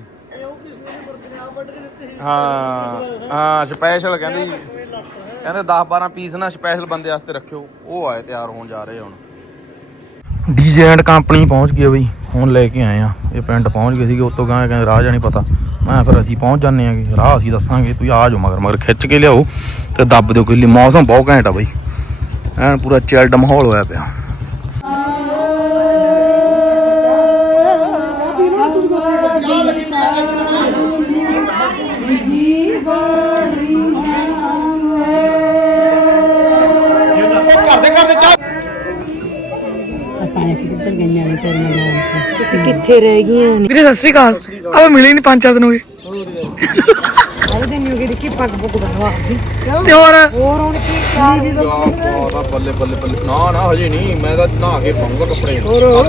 ਹਾਂ ਹਾਂ ਸਪੈਸ਼ਲ ਕਹਿੰਦੇ ਜੀ ਕਹਿੰਦੇ 10 12 ਪੀਸ ਨਾ ਸਪੈਸ਼ਲ ਬੰਦੇ ਵਾਸਤੇ ਰੱਖਿਓ ਉਹ ਆਏ ਤਿਆਰ ਹੋਣ ਜਾ ਰਹੇ ਹੁਣ। ਡੀਜੇ ਐਂਡ ਕੰਪਨੀ ਪਹੁੰਚ ਗਈ ਬਈ ਹੁਣ ਲੈ ਕੇ ਆਏ ਆ। ਇਹ ਪਿੰਡ ਪਹੁੰਚ ਗਏ ਸੀਗੇ ਉਤੋਂ ਗਾਂ ਕਹਿੰਦੇ ਰਾਹ ਜਾਣੀ ਪਤਾ। ਮੈਂ ਫਿਰ ਅਸੀਂ ਪਹੁੰਚ ਜਾਂਦੇ ਆਂਗੇ ਰਾਹ ਅਸੀਂ ਦੱਸਾਂਗੇ ਤੁਸੀਂ ਆ ਜਾਓ ਮਗਰ ਮਗਰ ਖਿੱਚ ਕੇ ਲਿਆਓ ਤੇ ਦੱਬ ਦਿਓ ਕਿਲੀ। ਮੌਸਮ ਬਹੁਤ ਘੈਂਟ ਆ ਬਈ। ਐਨ ਪੂਰਾ ਚਿਲਡ ਮਾਹੌਲ ਹੋਇਆ ਪਿਆ। ਤੁਸੀਂ ਕਿੱਥੇ ਰਹਿ ਗਈਆਂ ਨੇ? ਵੀਰੇ ਸਤਿ ਸ਼੍ਰੀ ਅਕਾਲ। ਆਪਾਂ ਮਿਲੇ ਨਹੀਂ ਪੰਜ ਚਾਰ ਦਿਨ ਹੋ ਗਏ। ਸਾਰੇ ਦਿਨ ਹੋ ਗਏ ਦੇਖੀ ਪੱਗ ਪੁੱਗ ਬਣਵਾ ਗਈ ਤੇ ਹੋਰ? ਹੋਰ ਹੁਣ ਕੀ ਚਾਰ ਬੱਲੇ ਬੱਲੇ ਬੱਲੇ। ਨਾ ਨਾ ਹਜੇ ਨਹੀਂ। ਮੈਂ ਤਾਂ ਨਹਾ ਕੇ ਪਾਉਂਗਾ ਕੱਪੜੇ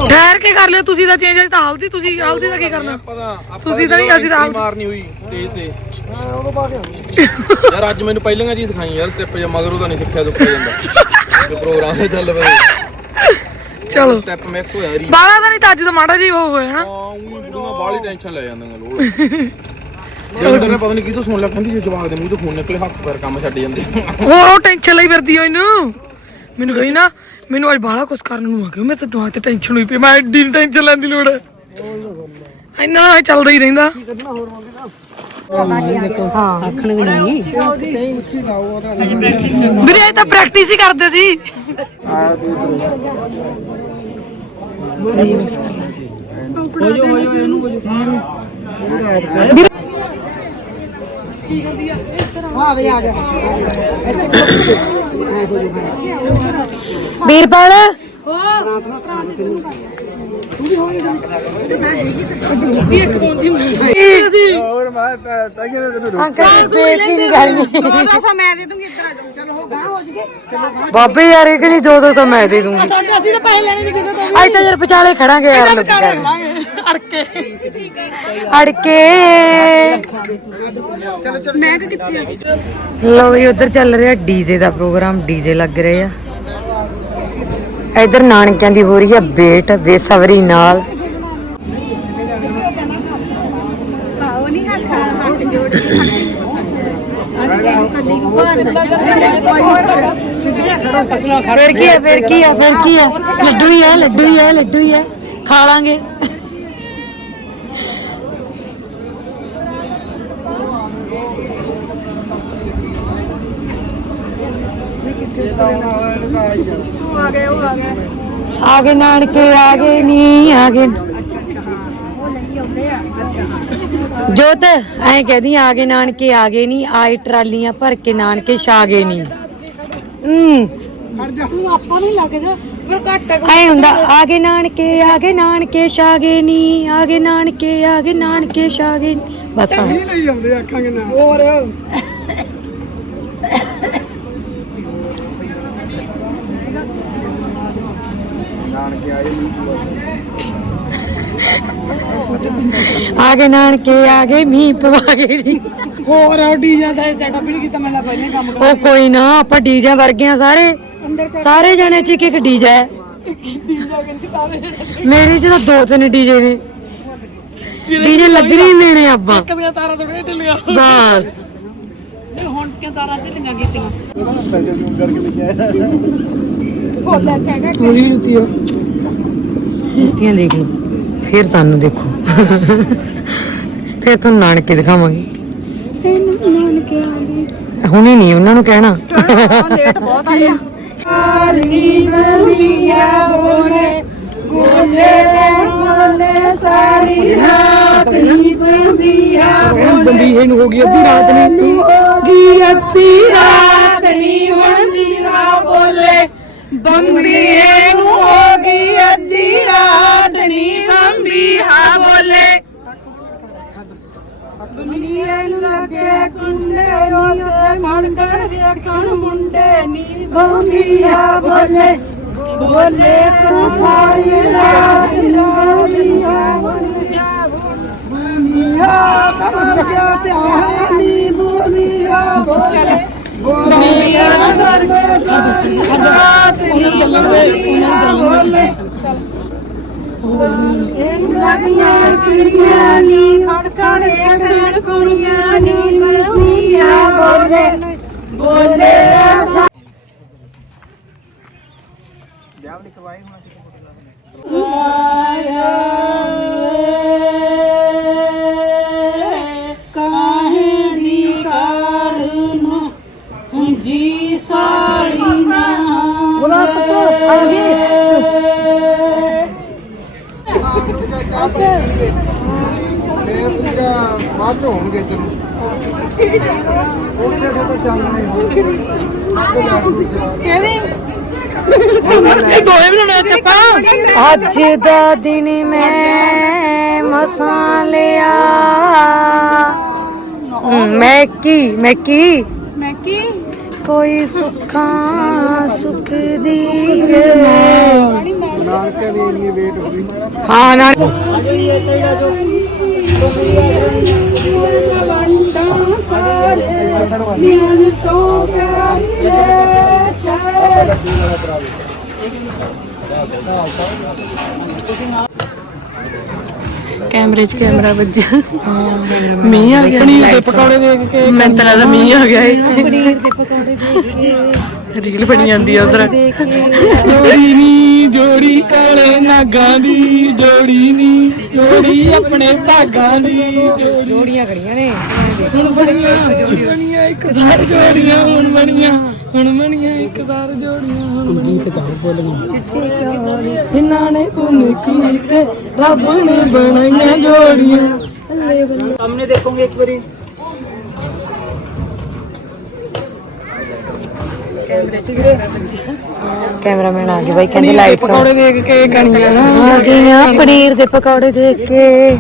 ਠਹਿਰ ਕੇ ਕਰ ਲਿਓ ਤੁਸੀਂ ਤਾਂ ਚੇਂਜ ਤਾਂ ਹਲਦੀ ਤੁਸੀਂ ਹਲਦੀ ਦਾ ਕੀ ਕਰਨਾ ਪਤਾ ਤੁਸੀਂ ਤਾਂ ਨਹੀਂ ਅਸੀਂ ਤਾਂ entry ਮਾਰਨੀ ਹੋਈ ਸਟੇਜ ਤੇ। ਯਾਰ ਅੱਜ ਮੈਨੂੰ ਪਹਿਲੀਆਂ ਜੀ ਸਿਖਾਈ ਯਾਰ ਸਟੈਪ ਜਾਂ ਮਗਰੋਂ ਤਾਂ ਨਹੀਂ ਸਿੱਖਿਆ ਦੁੱਖਿਆ ਜਾਂਦਾ। ਪ੍ਰੋਗਰਾਮ ਚੱਲ ਪਏ। ਚਲੋ। ਸਟੈਪ ਮਿਕਸ ਹੋਇਆ ਰੀ ਬਾਲਾ ਤਾਂ ਨਹੀਂ ਤਾਂ ਅੱਜ ਤਾਂ ਮਾੜਾ ਜੀ ਉਹ ਹੋਇਆ ਨਾ। ਹਾਂ ਉਹੀ ਬੁੜੀਆਂ ਬਾਹਲੀ ਟੈਨਸ਼ਨ ਲੈ ਜਾਂਦੀਆਂ ਲੋੜ ਤੱਕ ਪਤਾ ਨਹੀਂ ਕਿਤੋਂ ਸੁਣ ਲਿਆ ਕਹਿੰਦੀ ਜੇ ਜਵਾਬ ਦੇ ਮੂੰਹ ਤੋਂ ਖੂਨ ਨਿਕਲੇ ਹੱਥ ਪੈਰ ਕੰਮ ਛੱਡ ਜਾਂਦੇ। ਹੋਰ ਉਹ ਟੈਨਸ਼ਨ ਲਈ ਫਿਰਦੀ ਹੋ ਇਹਨੂੰ ਮੈਨੂੰ ਕਹੀ ਨਾ ਮੈਨੂੰ ਅੱਜ ਬਾਲਾ ਕੁਛ ਕਰਨ ਨੂੰ ਆ ਗਿਆ। ਮੈਂ ਤਾਂ ਦਿਮਾਗ ਤੇ ਟੈਨਸ਼ਨ ਹੋਈ ਪਈ ਮੈਂ ਐਡੀ ਟੈਨਸ਼ਨ ਲੈਣ ਦੀ ਲੋੜ। ਹੈ ਇੰਨਾ ਚੱਲਦਾ ਹੀ ਰਹਿੰਦਾ। ਹਾਂ ਨਹੀਂ। ਵੀਰੇ ਇਹ ਤਾਂ ਪ੍ਰੈਕਟਿਸ ਹੀ ਕਰਦੇ ਸੀ। ਵੀਰਪਾਲ। ਵੀ ਇੱਕ ਪੌਂਜੀ ਮਿਲੀ ਸੀ? ਹੋਰ ਮੈਂ ਤਾਂ ਕਿ ਤੈਨੂੰ ਅੰਕਲ ਬੇਟੀ ਨਹੀਂ ਕਰਨੀ। ਮੈਂ ਦੇ ਦੂੰਗੀ ਇੱਧਰ ਆ ਜਾਓ। ਚਲੋ ਹੋ ਗਾ ਹੋ ਜਗੇ ਬਾਬੇ ਯਾਰ ਇਹ ਕਿ ਜੋ ਦੋ ਸੌ ਮੈਂ ਦੇ ਦੂੰਗੀ। ਸਾਡੇ ਅਸੀਂ ਤਾਂ ਪੈਸੇ ਲੈਣੇ ਨਹੀਂ ਕਿਸੇ ਤੋਂ ਅੱਜ ਤਾਂ ਯਾਰ ਵਿਚਾਲੇ ਖੜਾਂਗੇ ਯਾਰ ਲੋਕੀ ਵਿਚਾਲੇ ਕਰਨ। ਲਾਂਗੇ ਅੜ ਕੇ ਅੜ ਕੇ ਮੈਂ ਕਿ ਕਿੱਥੇ ਆ ਲੋ ਵੀ ਉਧਰ ਚੱਲ ਰਿਹਾ ਡੀਜੇ ਦਾ ਪ੍ਰੋਗਰਾਮ ਡੀਜੇ ਲੱਗ ਰਹੇ ਆ। ਇਧਰ ਨਾਨਕਿਆਂ ਦੀ ਹੋ ਰਹੀ ਆ ਵੇਟ ਬੇਸਬਰੀ ਨਾਲ ਉਹ ਨਹੀਂ ਹੱਥ ਹੱਥ ਜੋੜ ਕੇ ਫਿਰ ਕੀ ਆ ਫਿਰ ਕੀ ਆ ਫਿਰ ਕੀ ਆ ਲੱਡੂ ਹੀ ਆ ਲੱਡੂ ਹੀ ਆ ਲੱਡੂ ਹੀ ਆ ਖਾ ਲਾਂਗੇ ਆ ਗਏ ਉਹ ਆ ਗਏ ਆ ਗਏ ਨਾਨਕੇ ਜੋਤ ਐਂ ਕਹਦੀ ਆ ਗਏ ਨਾਨਕੇ ਆ ਗਏ ਨਹੀਂ ਆਏ ਟਰਾਲੀਆਂ ਭਰ ਕੇ ਨਾਨਕੇ ਛਾ ਗਏ ਨਹੀਂ ਹੂੰ ਹਟ ਜਾ ਤੂੰ ਆਪਾਂ ਨਹੀਂ ਲੱਗ ਜਾ ਐ ਹੁੰਦਾ ਆ ਗਏ ਨਾਨਕੇ ਆ ਗਏ ਨਾਨਕੇ ਛਾ ਗਏ ਨਹੀਂ ਆ ਗਏ ਨਾਨਕੇ ਆ ਗਏ ਨਾਨਕੇ ਛਾ ਗਏ। ਬਸ ਆ। ਲਈ ਆਉਂਦੇ ਆਖਾਂਗੇ ਨਾ ਹੋਰ ਆ ਗਏ ਨਾਨਕੇ ਆ ਗਏ ਮੀਂਹ ਪਵਾ ਗਏ ਨੀ। ਹੋਰ ਡੀਜੇ ਦਾ ਸੈਟਅਪ ਨਹੀਂ ਕੀਤਾ ਮੈਂ ਤਾਂ ਪਹਿਲੇ ਕੰਮ ਉਹ ਕੋਈ ਨਾ ਆਪਾਂ ਡੀਜੇ ਵਰਗੇ ਆ ਸਾਰੇ ਸਾਰੇ ਜਣੇ ਚ ਇੱਕ ਇੱਕ ਡੀਜੇ ਹੈ। ਮੇਰੇ ਚ ਤਾਂ ਦੋ ਤਿੰਨ ਡੀਜੇ ਨੇ। ਡੀਜੇ ਲੱਗ ਨਹੀਂ ਦੇਣੇ ਆਪਾਂ। ਕਦੀਆਂ ਤਾਰਾਂ ਥੋੜੇ ਢਿੱਲੀਆਂ। ਬਸ। ਹੁਣ ਕਿਉਂ ਤਾਰਾਂ ਢਿੱਲੀਆਂ ਕੀਤੀਆਂ? ਉਹਦੀ ਜੁੱਤੀ ਆ। ਜੁੱਤੀਆਂ ਦੇਖ ਲਓ ਫਿਰ ਸਾਨੂੰ ਦੇਖੋ। ਫਿਰ ਤੁਹਾਨੂੰ ਨਾਨਕੇ ਦਿਖਾਵਾਂਗੇ। ਹੁਣੇ ਨਹੀਂ ਉਹਨਾਂ ਨੂੰ ਕਹਿਣਾ। ਲੇਟ ਬਹੁਤ ਆਇਆ ਬੰਬੀਹੇ ਨੂੰ ਹੋ ਗਈ ਅੱਧੀ ਰਾਤ ਨਹੀਂ ਹੋ ਗਈ ਅੱਧੀ ਰਾਤ ਨਹੀਂ ਹੁਣ ਮੀਰਾ ਬੋਲੇ ਬੰਬੀਹੇ ਨੂੰ। ਹੋ ਗਈ ਅੱਧੀ ਰਾਤ ਨਹੀਂ ਬੰਬੀਹਾ ਬੋਲੇ ਨੂੰ ਲੱਗੇ ਕੁੰਡੇ ਨੀ ਤੇ ਮੁੰਡੇ ਵੇਖਣ ਮੁੰਡੇ ਨੀ ਬੰਬੀਆ ਬੋਲੇ। ਬੋਲੇ ਤੂੰ ਸਾਰੀ ਰਾਤ ਲੋਲੀਆ ਬੋਲੀਆ ਬੋਲੀਆ ਕਮਰ ਗਿਆ ਧਿਆਨੀ ਬੋਲੀਆ ਬੋਲੇ ਬੋਲੀਆ ਕਰਨੇ ਸਾਰੀ ਰਾਤ ਨੀ ਬੋਲੀਆ ਬੋਲੇ। ਲੱਗੀਆਂ ਚਿੜੀਆਂ ਨੀ ਖੜਕਣ ਵੇਖਣ ਕੁੜੀਆਂ ਨੀ ਬੋਲੀਆਂ ਬੋਲੇ ਬੋਲੇ ਕਾਹੇ ਹੋਣਗੇ ਤੈਨੂੰ ਉਹਦੇ ਤੋਂ ਚੱਲਣੇ ਅੱਜ ਦਾ ਦਿਨ ਮੈਂ ਮਸਾਂ ਲਿਆ। ਮੈਂ ਕੀ ਮੈਂ ਕੀ ਮੈਂ ਕੀ ਕੋਈ ਸੁੱਖਾਂ ਸੁਖ ਦੀ ਨਾਨਕੇ ਦੀ ਇੰਨੀ ਵੇਟ ਹੋ ਗਈ। ਹਾਂ ਨਾ ਤੋਂ ਪਿਆਰੇ ਸ਼ਹਿਰ ਕੈਮਰੇ 'ਚ ਕੈਮਰਾ ਵੱਜਿਆ। ਮੀਂਹ ਆ ਗਿਆ। ਪਨੀਰ ਦੇ ਪਕੌੜੇ ਦੇਖ ਕੇ ਮੈਂ ਤਾਂ ਲੱਗਦਾ ਮੀਂਹ ਆ ਗਿਆ ਪਨੀਰ ਦੇ ਪਕੌੜੇ ਦੇਖ ਕੇ। ਰੀਲ ਬਣੀ ਜਾਂਦੀ ਆ ਉਧਰ। ਜੋੜੀ ਨੀ ਜੋੜੀ ਕਾਲੇ ਨਾਗਾਂ ਦੀ ਜੋੜੀ ਨੀ ਜੋੜੀ ਆਪਣੇ ਭਾਗਾਂ ਦੀ ਜੋੜੀ ਜੋੜੀਆਂ ਖੜੀਆਂ ਨੇ। ਹੁਣ ਬਣੀਆਂ ਬਣੀਆਂ ਇੱਕ ਸਾਰ ਜੋੜੀਆਂ ਹੁਣ ਬਣੀਆਂ ਹੁਣ ਬਣੀਆਂ ਇੱਕ ਸਾਰ ਜੋੜੀਆਂ ਹੁਣ ਗੀਤ ਗਾ ਬੋਲੀਆਂ ਚਿੱਟੇ ਚੋਲੀ ਜਿਨ੍ਹਾਂ ਨੇ ਪੁੰਨ ਕੀਤੇ ਰੱਬ ਨੇ ਬਣਾਈਆਂ ਜੋੜੀਆਂ। ਸਾਹਮਣੇ ਦੇਖੋਗੇ ਇੱਕ ਵਾਰੀ। ਕੈਮਰਾਮੈਨ ਆ ਗਏ ਬਾਈ ਕਹਿੰਦੇ ਲਾਈਟਸ ਪਕੌੜੇ ਦੇਖ ਕੇ ਕਣੀਆਂ ਆ ਗਈਆਂ ਪਨੀਰ ਦੇ ਪਕੌੜੇ ਦੇਖ ਕੇ।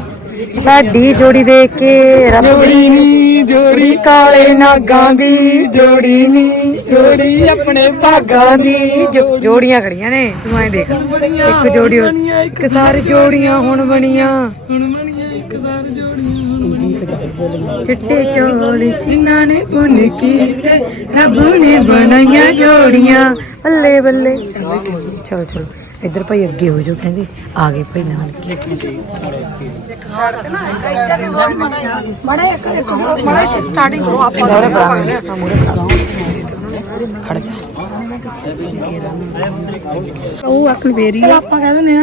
ਸਾਡੀ ਜੋੜੀ ਦੇਖ ਕੇ ਰੱਬ ਜੋੜੀ ਦੀ ਨੀ ਜੋੜੀ ਕਾਲੇ ਨਾਗਾਂ ਦੀ ਜੋੜੀ ਨੀ। ਜੋੜੀ ਆਪਣੇ ਭਾਗਾਂ ਦੀ। ਜੋ- ਜੋੜੀਆਂ ਖੜੀਆਂ ਨੇ ਤੂੰ ਐ ਦੇਖ। ਇੱਕ ਜੋੜੀ ਹੋਰ- ਇੱਕ ਸਾਰੀ ਜੋੜੀਆਂ ਹੁਣ ਬਣੀਆਂ। ਹੁਣ ਬਣੀਆਂ ਇੱਕ ਸਾਰ ਜੋੜੀਆਂ ਹੁਣ ਬਣੀਆਂ। ਚਿੱਟੇ ਚੋਲੀ ਜਿਨ੍ਹਾਂ ਨੇ ਪੁੰਨ ਕੀਤੇ ਰੱਬ ਨੇ ਬਣਾਈਆਂ ਜੋੜੀਆਂ। ਬੱਲੇ ਬੱਲੇ। ਚਲੋ ਚਲੋ। ਇੱਧਰ ਭਾਈ ਅੱਗੇ ਹੋ ਜਾਓ ਕਹਿੰਦੇ ਆ ਗਏ ਭਾਈ ਨਾਲ। ਮੜਾ ਸਟਾਰਟਿੰਗ ਕਰੋ ਆਪਾਂ ਖੜ ਜਾ। ਉਹ ਆਖਣ ਫੇਰੀ ਚਲ ਆਪਾਂ ਕਹਿ ਦਿੰਦੇ ਆ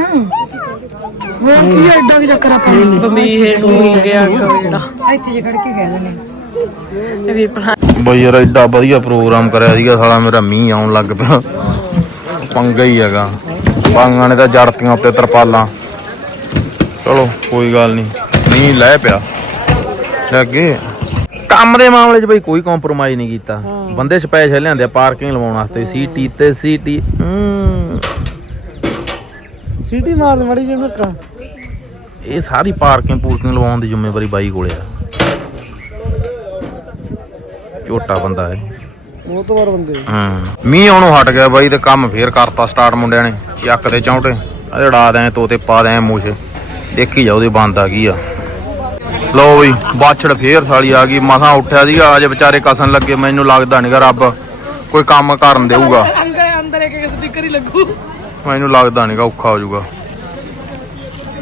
ਹੋਰ ਕੀ ਐਡਾ ਕਿ ਚੱਕਰ ਆਪਾਂ ਬੰਬੀਹੇ ਨੂੰ ਹੋ ਗਿਆ ਜਿਹੜਾ। ਇੱਥੇ ਜੇ ਖੜ ਕੇ ਕਹਿੰਦੇ ਨੇ ਇਹ ਵੀ ਪਲਾ ਬਈ ਯਾਰ ਐਡਾ ਵਧੀਆ ਪ੍ਰੋਗਰਾਮ ਕਰਿਆ ਸੀਗਾ ਸਾਲਾ ਮੇਰਾ ਮੀਂਹ ਆਉਣ ਲੱਗ ਪਿਆ। ਪੰਗਾ ਹੀ ਹੈਗਾ। ਬਾਂਗਾਂ ਨੇ ਤਾਂ ਜੜਤੀਆਂ ਉੱਤੇ ਤਰਪਾਲਾਂ। ਚਲੋ ਕੋਈ ਗੱਲ ਨਹੀਂ। ਮੀਂਹ ਲੈ ਪਿਆ। ਲੱਗੇ ਕੰਮ ਦੇ ਮਾਮਲੇ 'ਚ ਬਈ ਕੋਈ ਕੰਪਰੋਮਾਈਜ਼ ਨਹੀਂ ਕੀਤਾ। ਬੰਦੇ ਸਪੈਸ਼ਲ ਲਿਆਂਦੇ ਆ ਪਾਰਕਿੰਗ ਲਵਾਉਣ ਵਾਸਤੇ ਸੀਟੀ ਤੇ ਸੀਟੀ ਸਿਟੀ ਮਾਰ ਮੜੀ ਜਿਹੀ ਧੱਕਾ ਇਹ ਸਾਰੀ ਪਾਰਕਿੰਗ ਪੂਰਕਿੰਗ ਲਵਾਉਣ ਦੀ ਜ਼ਿੰਮੇਵਾਰੀ ਬਾਈ ਕੋਲੇ ਆ। ਝੋਟਾ ਬੰਦਾ ਹੈ ਉਹ ਤੋਂ ਵਾਰ ਬੰਦੇ। ਹੂੰ। ਮੀਂਹ ਆਉਣੋਂ ਹਟ ਗਿਆ ਬਾਈ ਤੇ ਕੰਮ ਫੇਰ ਕਰਤਾ ਸਟਾਰਟ ਮੁੰਡਿਆਂ ਨੇ। ਚੱਕ ਦੇ ਚੌਂਟੇ। ਉਡਾ ਦੇ ਤੋਤੇ ਪਾ ਦੇ ਮੂਛ ਦੇਖੀ ਜਾ ਉਹਦੇ ਬੰਦ ਗਈ ਆ। ਲਓ ਬਈ ਬਾਛੜ ਫੇਰ ਸਾਲੀ ਆ ਗਈ ਮਸਾਂ ਉੱਠਿਆ ਸੀਗਾ ਅਜੇ ਵਿਚਾਰੇ ਕਸਣ ਲੱਗੇ ਮੈਨੂੰ ਲੱਗਦਾ ਨਹੀਂਗਾ ਰੱਬ ਕੋਈ ਕੰਮ ਕਰਨ ਦੇਊਗਾ। ਅੰਦਰ ਅੰਦਰ ਇੱਕ ਇੱਕ ਸਪੀਕਰ ਹੀ ਲੱਗੂ। ਮੈਨੂੰ ਲੱਗਦਾ ਨਹੀਂਗਾ ਔਖਾ ਹੋ ਜਾਊਗਾ।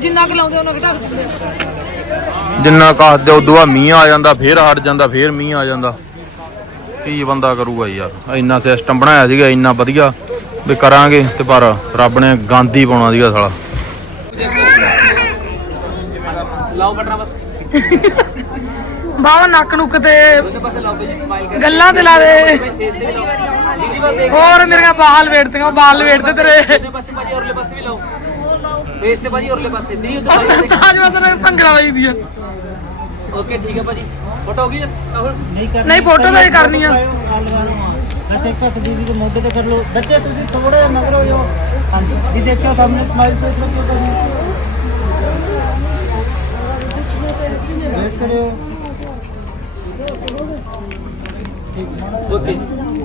ਜਿੰਨਾ ਕੁ ਲਾਉਂਦੇ ਉਹਨਾਂ ਘਟਾ ਦਿੰਦੇ। ਜਿੰਨਾ ਕਾਹਦੇ ਉਦੋਂ ਬਾਅਦ ਮੀਂਹ ਆ ਜਾਂਦਾ ਫੇਰ ਹਟ ਜਾਂਦਾ ਫੇਰ ਮੀਂਹ ਆ ਜਾਂਦਾ। ਕੀ ਬੰਦਾ ਕਰੂਗਾ ਯਾਰ ਇੰਨਾ ਸਿਸਟਮ ਬਣਾਇਆ ਸੀਗਾ ਇੰਨਾ ਵਧੀਆ ਵੀ ਕਰਾਂਗੇ ਤੇ ਪਰ ਰੱਬ ਨੇ ਗਾਂਧੀ ਪਾਉਣਾ ਸੀਗਾ ਸਾਲਾ। ਬਾਵਾ ਨੱਕ ਨੁੱਕ ਤੇ ਗੱਲਾਂ ਤੇ ਲਾ ਦੇ। ਹੋਰ ਮੇਰੀਆਂ ਬਾਲ ਵੇੜਦੀਆਂ ਬਾਲ ਵੇੜਦੇ ਤੇਰੇ। ਫੇਸ ਤੇ ਭਾਜੀ ਉਰਲੇ ਪਾਸੇ ਦੀ ਤਾਜ ਮਤਲਬ ਭੰਗੜਾ ਵਜਦੀ ਆ। ਓਕੇ ਠੀਕ ਹੈ ਭਾਜੀ। ਫੋਟੋ ਹੋ ਗਈ ਨਹੀਂ ਨਹੀਂ ਫੋਟੋ ਤਾਂ ਇਹ ਕਰਨੀ ਆ। ਬਸ ਇੱਕ ਹੱਥ ਦੀਦੀ ਦੇ ਮੋਢੇ ਤੇ ਕਰ ਲਓ। ਬੱਚੇ ਤੁਸੀਂ ਥੋੜੇ ਮਗਰ ਹੋ। ਜਾਓ ਹਾਂਜੀ। ਜੀ ਦੇਖਿਓ ਸਾਹਮਣੇ ਸਮਾਈਲ ਫੇਸ ਰੱਖਿਓ ਤੁਸੀਂ। ਵੇਟ ਕਰਿਓ ਓਕੇ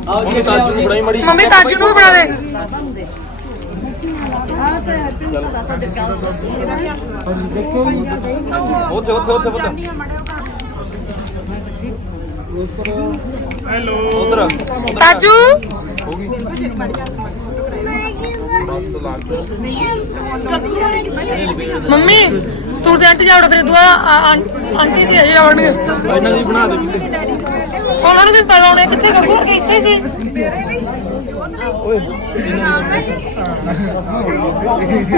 ਆਓ ਜੀ ਤਾਜੂ ਨੂੰ ਬੜਾਈ ਮੜੀ ਮੰਮੀ ਤਾਜੂ ਨੂੰ ਬਣਾ ਦੇ। ਉੱਥੇ ਉੱਥੇ ਉੱਥੇ ਪਤਾ ਉਧਰ ਤਾਜੂ? ਮੰਮੀ ਦੂਰ ਦੇ ਆਂਟੀ ਜੀ ਆਉਣਾ ਫਿਰ ਦੁਆ ਆਂਟੀ ਜੀ ਅਜੇ ਆਉਣਗੇ। ਇਹਨਾਂ ਦੀ ਬਣਾ ਦੇ। ਉਹਨਾਂ ਨੂੰ ਵੀ ਪਲਾਉਣੇ ਕਿੱਥੇ ਗੱਗੂ ਇੱਥੇ ਸੀ।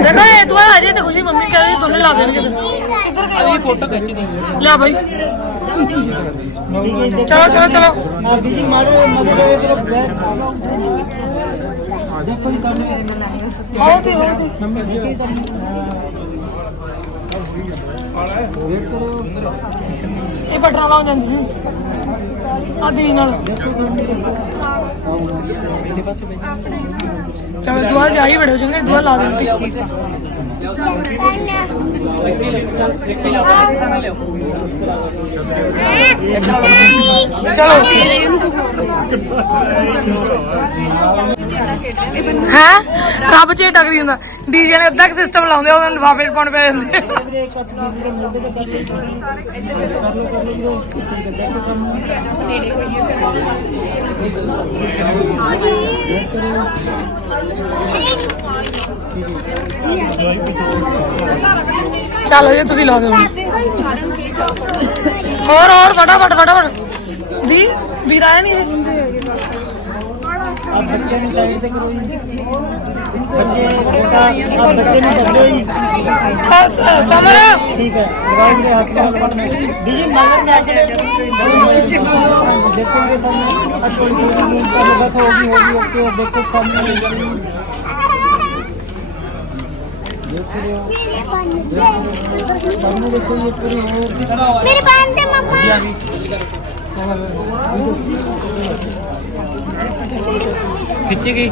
ਦੇਖੋ ਇਹ ਦੁਆ ਅਜੇ ਤਾਂ ਖੁਸ਼ੀ ਮੰਮੀ ਕਹੇ ਦੋਨੇ ਲਾ ਦੇਣਗੇ ਕਿੱਧਰ ਗਏ? ਫੋਟੋ ਖਿੱਚੀ ਦੀ। ਲੈ ਭਾਈ ਚਲੋ ਚਲੋ ਚਲੋ। ਆ ਬੀਜੀ ਮਾੜੇ ਮਗਰ ਦੇ ਵੀਰ ਦੇਖੋ ਹੀ ਕੰਮ ਹੋ ਸੀ ਹੋ ਸੀ। ਇਹ ਪਟਰਾ ਲਾਉਂ ਜਾਂਦੀ ਸੀ। ਆ ਨਾਲ। ਚਲੋ, ਦੁਆ ਜਾਈ ਬੜੇ ਚੰਗੇ, ਦੁਆ ਲਾ ਦਿੰਦੀ ਚਲੋ। ਹੈ? ਰੱਬ ਚ ਟਕਰੀ ਹੁੰਦਾ ਡੀਜੇ ਵਾਲੇ ਅੱਧਾ ਸਿਸਟਮ ਲਾਉਂਦੇ ਉਹਨਾਂ ਨੂੰ ਵਾਪਸ ਪਾਉਣ ਪੈ ਜਾਂਦੇ ਚਲੋ ਜੀ ਤੁਸੀਂ ਲਾ ਦਿਓ। ਹੋਰ ਹੋਰ, ਫਟਾਫਟ ਫਟਾਫਟ। ਦੀ, ਵੀਰਾ ਨਹੀਂ ਇਹ? आप बच्चे ने साइड पे करो जी बच्चे बेटा आप बच्चे ने पकड़ो जी ਆ, ਸ- ਸਮਰ ठीक है ग्राउंड के हाथ में हाथ पकड़ना बीजी मगर में आके देखो के सामने अशोक जी का बस होगी होगी ओके देखो सामने सामने देखो ये पूरी हो मेरे पान दे मम्मा 빗찌기